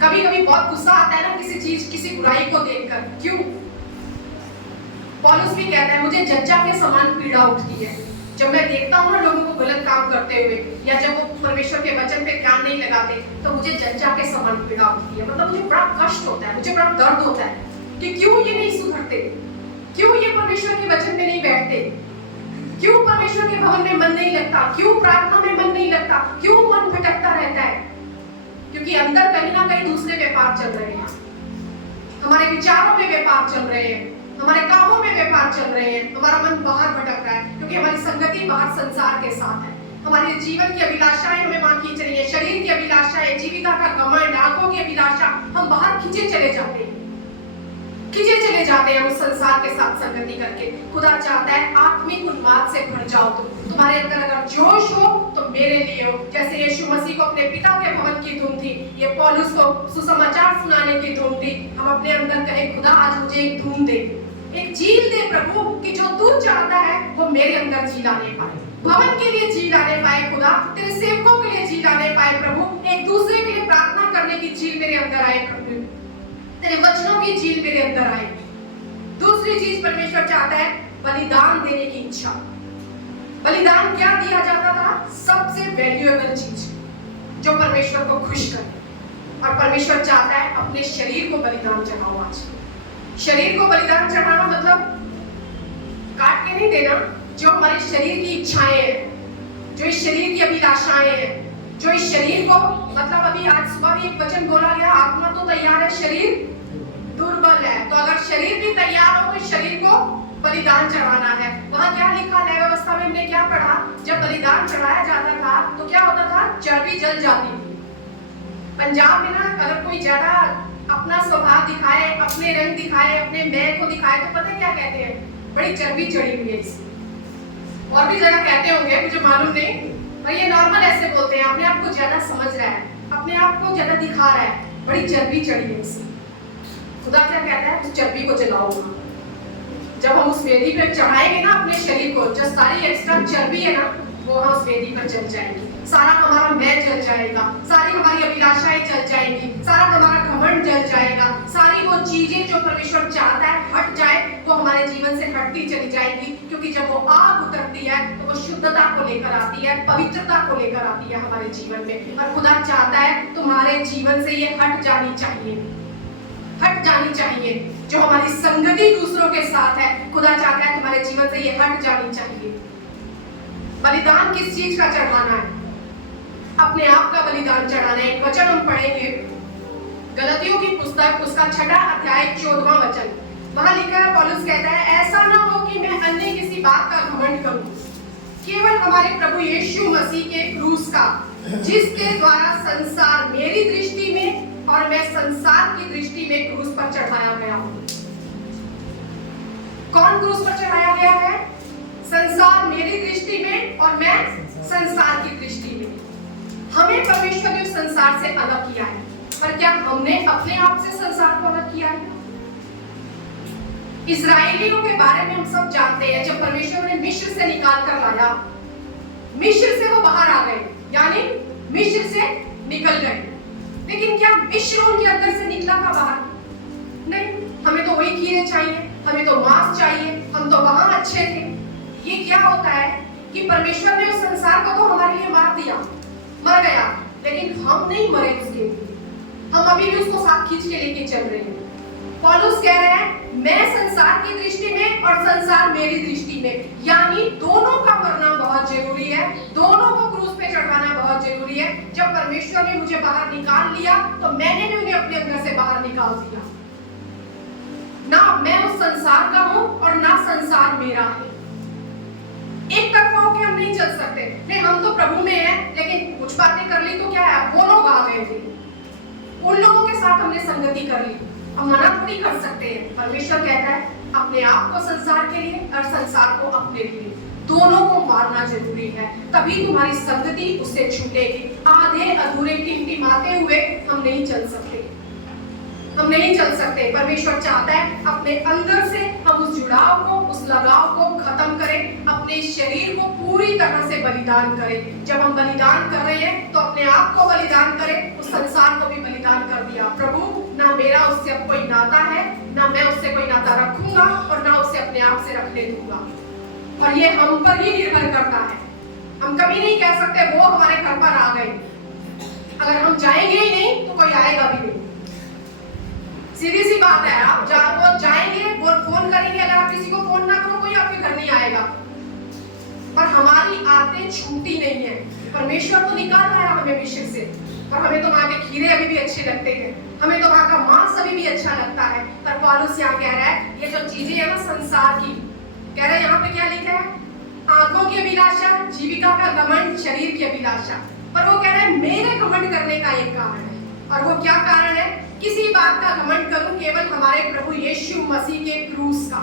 कभी कभी बहुत गुस्सा आता है ना किसी चीज, किसी बुराई को देखकर। क्यों? पौलुस भी कहता है मुझे जज्जा के समान पीड़ा उठती है जब मैं देखता हूँ ना लोगों को गलत काम करते हुए, या जब वो परमेश्वर के वचन पे कान नहीं लगाते, तो मुझे जज्जा के समान पीड़ा होती है। मतलब मुझे बड़ा कष्ट होता है, मुझे बड़ा दर्द होता है कि क्यों ये नहीं सुधरते, क्यों ये परमेश्वर के वचन पे नहीं बैठते, क्यों परमेश्वर के भवन में मन नहीं लगता, क्यों प्रार्थना में मन नहीं लगता, क्यों मन भटकता रहता है? क्योंकि अंदर कहीं ना कहीं दूसरे व्यापार चल रहे हैं, हमारे विचारों में व्यापार चल रहे हैं, हमारे कामों में व्यापार चल रहे हैं, हमारा मन बाहर भटक रहा है क्योंकि हमारी संगति बाहर संसार के साथ है। हमारे जीवन की अभिलाषाएं हमें वहां खींच रही है, शरीर की अभिलाषाएं, जीविका का घमंड, आंखों की अभिलाषा, हम बाहर खींचे चले जाते हैं, खींचे चले जाते हैं उस संसार के साथ संगति करके। खुदा चाहता है आत्मिक उन्माद से भर जाओ। तुम्हारे अंदर अगर जोश हो तो मेरे लिए हो। जैसे यीशु मसीह को अपने पिता के भवन की धुन थी, ये पौलुस को सुसमाचार सुनाने की धुन थी। हम अपने अंदर कहें खुदा आज मुझे एक धुन दे, एक झील दे प्रभु, कि जो तू चाहता है वो मेरे अंदर जी लाने पाए, भवन के लिए जी लाने पाए खुदा, तेरे सेवकों के लिए जी लाने पाए प्रभु, एक दूसरे के लिए प्रार्थना करने की झील मेरे अंदर आए प्रभु, तेरे वचनों की झील मेरे अंदर आए। दूसरी चीज परमेश्वर चाहता है बलिदान देने की इच्छा। बलिदान क्या दिया जाता था? सबसे वैल्यूएबल चीज जो परमेश्वर को खुश करे, और परमेश्वर चाहता है अपने शरीर को बलिदान चढ़ाओ। आज शरीर को बलिदान चढ़ाना मतलब काट के नहीं देना, जो हमारे शरीर की इच्छाएं हैं, जो इस शरीर की अभिलाषाएं हैं, जो इस शरीर को, मतलब अभी आज सुबह भी एक वचन बोला गया, आत्मा तो तैयार है, शरीर दुर्बल है। तो अगर शरीर भी तैयार हो तो इस शरीर को बलिदान चढ़ाना है। वहां क्या लिखा, न्याय व्यवस्था में हमने क्या पढ़ा, जब बलिदान चढ़ाया जाता था तो क्या होता था, चर्बी जल जाती थी। पंजाब में ना अगर कोई ज्यादा अपना स्वभाव दिखाए, अपने रंग दिखाए, अपने मैं को दिखाए, तो पता है क्या कहते हैं, बड़ी चर्बी चढ़ी हुई है इसकी। और भी जगह कहते होंगे, मुझे मालूम नहीं, पर ये नॉर्मल ऐसे बोलते हैं, अपने आप को ज्यादा समझ रहा है, अपने आप को ज्यादा दिखा रहा है, बड़ी चर्बी चढ़ी है इसकी। खुदा क्या कहता है, तो चर्बी को जलाओगा। जब हम उस वेदी पर चढ़ाएंगे ना अपने शरीर को, जो सारी एक्स्ट्रा चर्बी है ना, वो हम उस वेदी पर जल जाएगी। सारा हमारा मैं जल जाएगा, सारी हमारी अभिलाषाएं जल जाएंगी, सारा हमारा घमंड जल जाएगा, सारी वो चीजें जो परमेश्वर चाहता है हट जाए, वो हमारे जीवन से हटती चली जाएगी। क्योंकि जब वो आग उतरती है तो वो शुद्धता को लेकर आती है, पवित्रता को लेकर आती है हमारे जीवन में। और खुदा चाहता है तुम्हारे जीवन से ये हट जानी चाहिए, हट जानी चाहिए। जो हमारी संगति दूसरों के साथ है, खुदा चाहता है तुम्हारे जीवन से ये हट जानी चाहिए। बलिदान किस चीज का चढ़ाना है, अपने आप का बलिदान चढ़ाना है। एक वचन हम पढ़ेंगे, गलतियों की पुस्तक उसका 6वां अध्याय 14वां वचन। वहां लिखा है, पौलुस कहता है, ऐसा ना हो कि मैं अन्य किसी बात का घमंड करूं, केवल हमारे प्रभु यीशु मसीह के क्रूस का, जिसके द्वारा संसार मेरी दृष्टि में और मैं संसार की दृष्टि में क्रूस पर चढ़ाया गया हूं। कौन क्रूस पर चढ़ाया गया है? संसार मेरी दृष्टि में और मैं संसार की दृष्टि में। हमें परमेश्वर ने संसार से अलग किया है, पर क्या हमने अपने आप से संसार को अलग किया है? इस्राएलियों के बारे में हम सब जानते हैं, जब परमेश्वर ने मिस्र से निकाल कर लाया, मिस्र से वो बाहर आ गए, यानी मिस्र से निकल गए। लेकिन क्या मिस्र उनके अंदर से निकला था बाहर? नहीं, हमें तो वही खीरे चाहिए, हमें तो मांस चाहिए, हम तो वहां अच्छे थे। ये क्या होता है कि परमेश्वर ने उस संसार को तो हमारे लिए मार दिया, मर गया, लेकिन हम नहीं मरे उसके लिए, हम अभी भी उसको साथ खींच के लेके चल रहे हैं। पौलुस कह रहे हैं, मैं संसार की दृष्टि में और संसार मेरी दृष्टि में, यानी दोनों का मरना बहुत जरूरी है, दोनों को क्रूस पे चढ़ाना बहुत जरूरी है। जब परमेश्वर ने मुझे बाहर निकाल लिया तो मैंने भी उन्हें अपने अंदर से बाहर निकाल दिया। ना मैं उस संसार का हूं और ना संसार मेरा है। एक तरफा होकर हम नहीं चल सकते। नहीं, हम तो प्रभु में हैं, लेकिन कुछ बातें कर ली तो क्या है, वो लोग आ गए थे, उन लोगों के साथ हमने संगति कर ली, हम मना थोड़ी कर सकते हैं। परमेश्वर कहता है, अपने आप को संसार के लिए और संसार को अपने लिए, दोनों को मारना जरूरी है, तभी तुम्हारी संगति उससे छूटेगी। आधे अधूरे टिमटिमाते हुए हम नहीं चल सकते, हम नहीं चल सकते। परमेश्वर चाहता है अपने अंदर से हम उस जुड़ाव को, उस लगाव को खत्म करें, अपने शरीर को पूरी तरह से बलिदान करें। जब हम बलिदान कर रहे हैं तो अपने आप को बलिदान करें, उस संसार को भी बलिदान कर दिया। प्रभु, ना मेरा उससे अब कोई नाता है, ना मैं उससे कोई नाता रखूंगा और ना उसे अपने आप से रखने दूंगा। और ये हम पर ही निर्भर करता है। हम कभी नहीं कह सकते वो हमारे घर पर आ गए, अगर हम जाएंगे ही नहीं तो कोई आएगा भी नहीं। सीधी सी बात है, आप वो जाएंगे, वो फोन करेंगे, अगर आप किसी को फोन ना करो कोई आपके घर नहीं आएगा। पर हमारी आदतें छूटी नहीं है। परमेश्वर तो निकाल रहा है हमें मिस्र से, और हमें तो वहां के खीरे अभी भी अच्छे लगते हैं, हमें तो वहां का मांस अभी भी अच्छा लगता है। पर पौलुस यहाँ कह रहा है, ये जो चीजें है ना संसार की, कह रहा है यहाँ पे क्या लिखा है, आंखों की अभिलाषा, जीविका का घमंड, शरीर की अभिलाषा। पर वो कह रहा है मेरे घमंड करने का एक कारण है, और वो क्या कारण है? किसी बात का घमंड करूं केवल हमारे प्रभु यीशु मसीह के क्रूस का।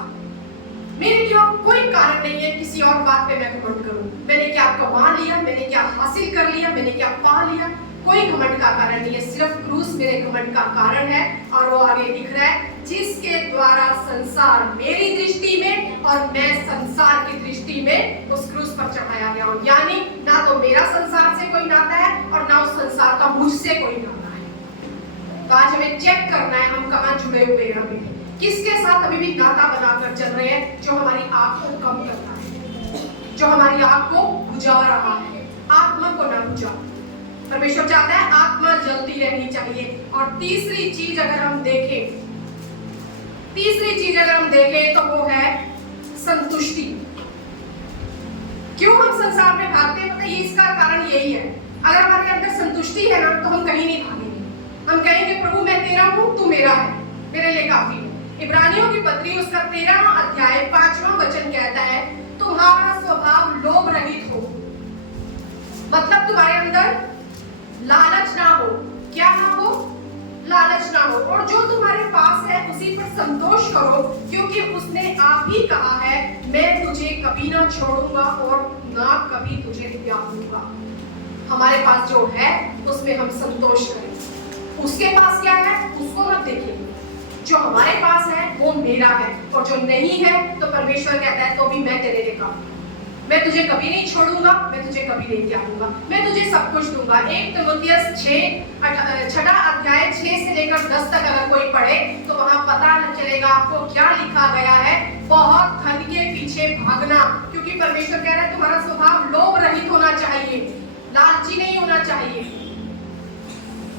मेरे लिए कोई कारण नहीं है किसी और बात पे मैं घमंड करूं। मैंने क्या कमा लिया, मैंने क्या हासिल कर लिया, मैंने क्या पा लिया, कोई घमंड का कारण नहीं है, सिर्फ क्रूस मेरे घमंड का कारण है। और वो आगे लिख रहा है, जिसके द्वारा संसार मेरी दृष्टि में और मैं संसार की दृष्टि में उस क्रूस पर चढ़ाया गया हूं। यानी ना तो मेरा संसार से कोई नाता है और ना उस संसार का मुझसे कोई नाता है। तो आज हमें चेक करना है हम कहाँ जुड़े हुए हैं, अभी किसके साथ अभी भी नाता बनाकर चल रहे हैं, जो हमारी आग को कम करता है, जो हमारी आग को बुझा रहा है। आत्मा को ना बुझा, परमेश्वर चाहता है आत्मा जलती रहनी चाहिए। और तीसरी चीज अगर हम देखें तो वो है संतुष्टि। क्यों हम संसार में भागते हैं? पता है इसका कारण यही है, अगर हमारे अंदर संतुष्टि है ना तो हम कहीं नहीं भागेंगे। हम कहेंगे प्रभु मैं तेरा हूँ, तू मेरा है, मेरे लिए काफी है। इब्रानियों की पत्री उसका 13वां अध्याय 5वां वचन कहता है तुम्हारा स्वभाव लोभ रहित हो, मतलब तुम्हारे अंदर लालच ना हो। क्या ना हो? लालच ना हो। और जो तुम्हारे पास है उसी पर संतोष करो, क्योंकि उसने आप ही कहा है मैं तुझे कभी ना छोड़ूंगा और ना कभी तुझे त्यागूंगा। हमारे पास जो है उसमें हम संतोष करें। उसके पास क्या है उसको मत देखिए, जो हमारे पास है वो मेरा है, और जो नहीं है तो परमेश्वर कहता है तो भी मैं तेरे लिए काफी हूं। मैं तुझे कभी नहीं छोड़ूंगा, मैं तुझे कभी नहीं त्यागूंगा, मैं तुझे सब कुछ दूंगा। 1 तीमुथियुस 6 अध्याय 6 से लेकर 10 तक अगर कोई पढ़े तो वहां पता न चलेगा आपको क्या लिखा गया है। बहुत धन के पीछे भागना, क्योंकि परमेश्वर कह रहा है तुम्हारा स्वभाव लोभ रहित होना चाहिए, लालची नहीं होना चाहिए।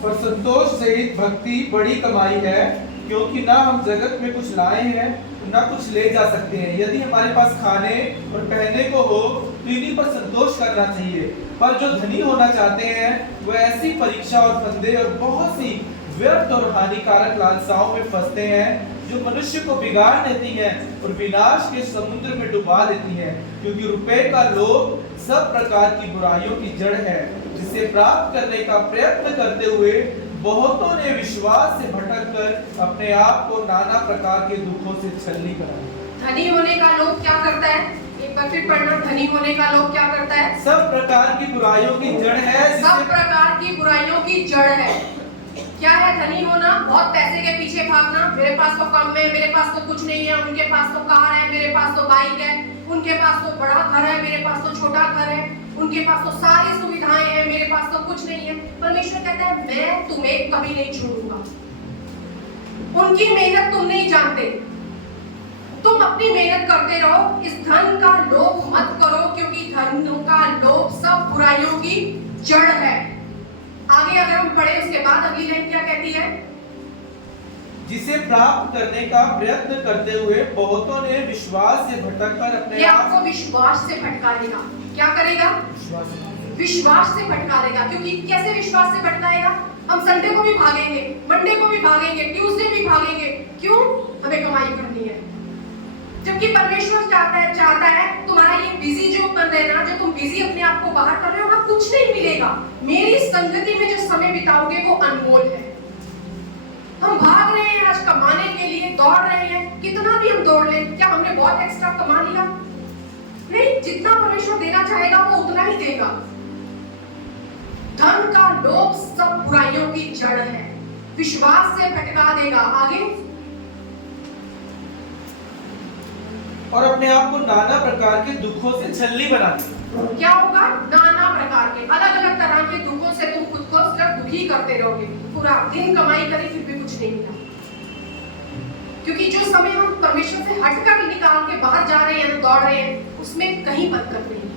और संतोष सहित भक्ति बड़ी कमाई है, क्योंकि ना हम जगत में कुछ लाए हैं ना कुछ ले जा सकते हैं। यदि हमारे पास खाने और पहनने को हो तो इन्हीं पर संतोष करना चाहिए, पर जो धनी होना चाहते हैं वो ऐसी परीक्षा और फंदे और बहुत सी व्यर्थ और हानिकारक लालसाओं में फंसते हैं जो मनुष्य को बिगाड़ देती हैं और विनाश के समुद्र में डुबा देती हैं। क्योंकि रुपए का लोभ सब प्रकार की बुराइयों की जड़ है, जिसे प्राप्त करने का प्रयत्न करते हुए बहुतों ने विश्वास से भटककर अपने आप को नाना प्रकार के दुखों से छलनी करा। धनी होने का लोभ क्या करता है? एक बार फिर पढ़ना, धनी होने का लोभ क्या करता है? सब प्रकार की बुराइयों की जड़ है। सब प्रकार की बुराइयों की जड़ है। क्या है धनी होना? बहुत पैसे के पीछे भागना, मेरे पास तो कम है, मेरे पास तो कुछ नहीं है, उनके पास तो कार है, मेरे पास तो बाइक है, उनके पास तो बड़ा घर है, मेरे पास तो छोटा घर है, उनके पास तो सारी सुविधाएं हैं, मेरे पास तो कुछ नहीं है। परमेश्वर कहता है मैं तुम्हें कभी नहीं छोड़ूंगा। उनकी मेहनत तुम नहीं जानते, तुम अपनी मेहनत करते रहो। इस धन का लोभ मत करो, क्योंकि धन का लोभ सब बुराइयों की जड़ है। आगे अगर हम पढ़े उसके बाद अगली लाइन क्या कहती है? जिसे प्राप्त करने का प्रयत्न करते हुए बहुतों ने विश्वास से भटककर अपने ये आपको विश्वास से भटका देगा। क्या करेगा? विश्वास से भटका देगा। क्योंकि कैसे विश्वास से भटकाएगा? हम संडे को भी भागेंगे, मंडे को भी भागेंगे, ट्यूसडे भी भागेंगे। क्यों? हमें कमाई करनी है। जबकि परमेश्वर चाहता है तुम्हारा ये बिजी जो कर रहे हैं ना, जो तुम बिजी अपने आप को बाहर कर रहे हो, वहां कुछ नहीं मिलेगा। मेरी संगति में जो समय बिताओगे वो अनमोल है। हम भाग रहे हैं आज कमाने के लिए, दौड़ रहे हैं, कितना भी हम दौड़ लें, क्या हमने बहुत एक्स्ट्रा कमा लिया? नहीं, जितना परमेश्वर देना चाहेगा वो उतना ही देगा। धन का लोभ सब बुराइयों की जड़ है, विश्वास से भटका देगा। आगे और अपने आप को नाना प्रकार के दुखों से छलनी बना देगा। क्या होगा? नाना प्रकार के अलग अलग तरह के दुखों से तुम खुद को सिर्फ दुखी करते रहोगे। पूरा दिन कमाई करें फिर भी कुछ नहीं मिला, क्योंकि जो समय हम परमेश्वर से हटकर निकाल के बाहर जा रहे हैं, दौड़ रहे हैं, उसमें कहीं बरकत नहीं है,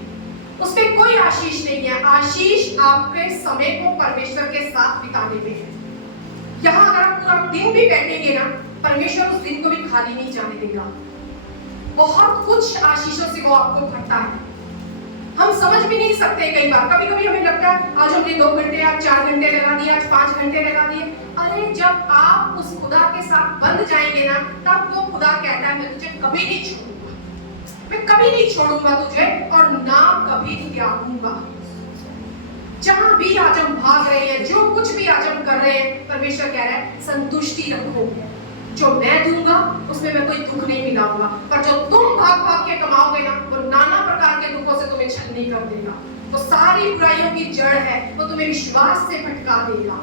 उसमें कोई आशीष नहीं है। आशीष आपके समय को परमेश्वर के साथ बिताने में है। यहाँ अगर आप पूरा दिन भी बैठेंगे ना, परमेश्वर उस दिन को भी खाली नहीं जाने देगा। बहुत कुछ आशीषों से वो आपको भरता है, हम समझ भी नहीं सकते। कई बार कभी कभी हमें लगता है आज हमने 2 घंटे, आज 4 घंटे लगा दिए, आज 5 घंटे लगा दिए। अरे जब आप उस खुदा के साथ बंध जाएंगे ना, तब वो खुदा कहता है मैं तुझे कभी नहीं छोड़ूंगा, मैं कभी नहीं छोड़ूंगा तुझे, और ना कभी त्यागूंगा। जहां भी आज हम भाग रहे हैं, जो कुछ भी आज हम कर रहे हैं, परमेश्वर कह रहा है संतुष्टि रखो, जो मैं दूंगा उसमें मैं कोई दुख नहीं मिलाऊंगा। पर जो तुम भाग भाग के कमाओगे ना, वो नाना प्रकार के दुखों से तुम्हें छलनी कर देगा। तो सारी बुराइयों की जड़ है, वो तुम्हें विश्वास से भटका देगा।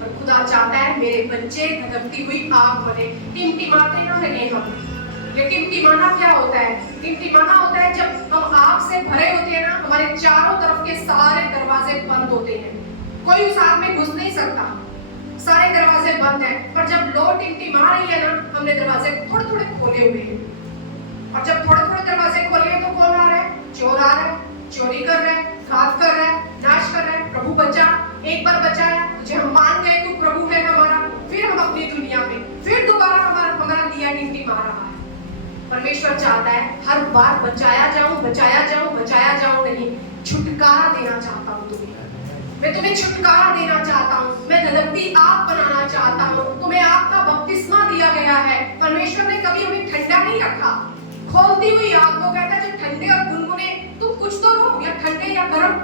पर खुदा चाहता है मेरे बच्चे धधकती हुई आग बने, टिमटिमाते ना रहे हम। ये टिमटिमाना क्या होता है? टिमटिमाना होता है जब हम आग से भरे होते हैं ना, हमारे चारों तरफ के सारे दरवाजे बंद होते हैं, कोई उस आग में घुस नहीं सकता, सारे दरवाजे बंद हैं। पर जब लो टिमटिमा रही है ना, हमने दरवाजे थोड़े थोड़े खोले हुए हैं, और जब थोड़े थोड़े दरवाजे खोले हैं तो कौन आ रहा है? चोर आ रहा है, चोरी कर रहा है, घात कर रहा है, नाश कर रहा है। प्रभु बचा, एक बार बचाया तुझे, हम मान गए तू प्रभु है हमारा, फिर हम अपनी दुनिया में फिर दोबारा हमारा दिया टिमटिमा रहा है। परमेश्वर चाहता है हर बार बचाया जाऊं नहीं, छुटकारा देना चाहता हूं तुम्हें। मैं तुम्हें छुटकारा देना चाहता हूं, मैं धधकती आग बनाना चाहता हूं। तुम्हें आग का बपतिस्मा दिया गया है। परमेश्वर ने कभी हमें ठंडा नहीं रखा। खोलती हुई आग, वो कहता है जो ठंडे और गुनगुने, तुम कुछ तो रहो, या ठंडे या गर्म।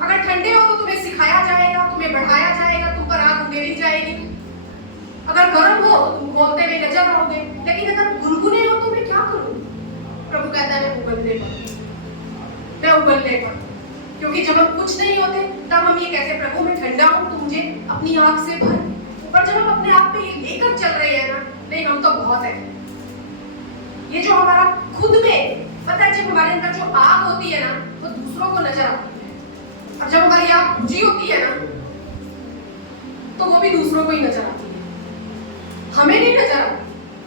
अगर ठंडे हो तो तुम्हें सिखाया जाएगा, तुम्हें बढ़ाया जाएगा, तुम पर आग उगेली जाएगी। अगर गर्म हो तो तुम बोलते हुए नजर आओगे, लेकिन अगर गुनगुने हो तो मैं क्या करूं? प्रभु कहता है मैं उबलने पर, क्योंकि जब हम कुछ नहीं होते तब हम ये कहते हैं प्रभु मैं ठंडा हूं, तू मुझे अपनी आग से भर। पर जब हम अपने आप पे ये लेकर चल रहे हैं ना, नहीं हम तो बहुत है। ये जो हमारा खुद में, पता है जब हमारे अंदर जो आग होती है ना, वो दूसरों को नजर आती है, और जब हमारी आग बुझी होती है ना, तो वो भी दूसरों को ही नजर आती है, हमें नहीं नजर आती।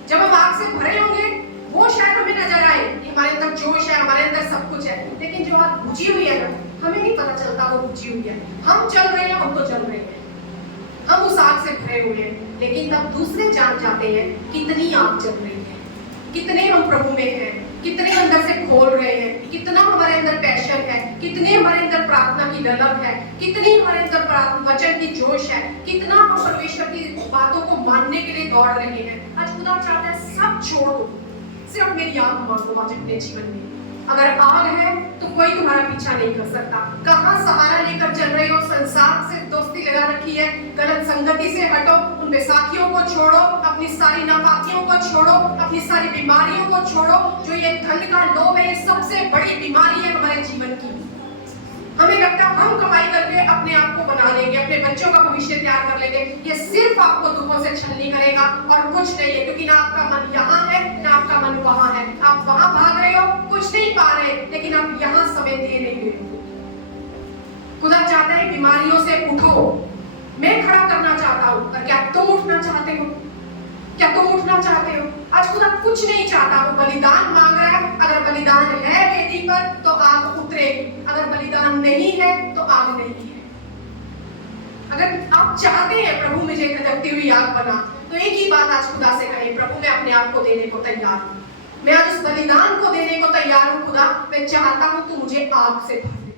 जब हम आग से भरे होंगे वो शायद हमें नजर आए कि हमारे अंदर जोश है, हमारे अंदर सब कुछ है, लेकिन जो आग बुझी हुई है ना, हमें नहीं पता चलता वो बुझी हुई है। हम चल रहे हैं, हम तो चल रहे हैं, हम उस आग से भरे हुए हैं, लेकिन तब दूसरे जान जाते हैं कितनी आग चल रही है, कितने हम प्रभु में हैं, कितने अंदर से खोल रहे हैं, कितना हमारे अंदर पैशन है, कितने हमारे अंदर प्रार्थना की ललक है, कितनी हमारे अंदर वचन की जोश है, कितना हम परमेश्वर की बातों को मानने के लिए दौड़ रहे हैं। आज खुदा चाहता है सब छोड़ दो, सिर्फ मेरी आग मांगो आज अपने जीवन में। अगर आग है तो कोई तुम्हारा पीछा नहीं कर सकता। कहाँ सहारा लेकर चल रहे हो? संसार से दोस्ती लगा रखी है, गलत संगति से हटो, उन बेसाखियों को छोड़ो, अपनी सारी नापाकियों को छोड़ो, अपनी सारी बीमारियों को छोड़ो। जो ये धन का लोभ है, ये सबसे बड़ी बीमारी है हमारे जीवन की। हमें लगता है हम कमाई करके अपने आप को बना लेंगे, अपने बच्चों का भविष्य तैयार कर लेंगे। ये सिर्फ आपको दुखों से छलनी करेगा और कुछ नहीं है, क्योंकि ना आपका मन यहाँ है ना आपका मन वहां है। आप वहां भाग रहे हो, कुछ नहीं पा रहे, लेकिन आप यहाँ समय दे नहीं रहे हो। खुदा चाहता है बीमारियों से उठो, मैं खड़ा करना चाहता हूँ। और क्या तुम उठना चाहते हो? क्या तुम उठना चाहते हो? आज खुदा कुछ नहीं चाहता, वो बलिदान मांग रहा है। अगर बलिदान है वेदी पर तो आग उतरेगी, अगर बलिदान नहीं है तो आग नहीं है। अगर आप चाहते हैं प्रभु मुझे धधकती हुई आग बना, तो एक ही बात आज खुदा से कहें, प्रभु मैं अपने आप को देने को तैयार हूँ, मैं आज उस बलिदान को देने को तैयार हूँ। खुदा मैं चाहता हूँ तू मुझे आग से भर दे।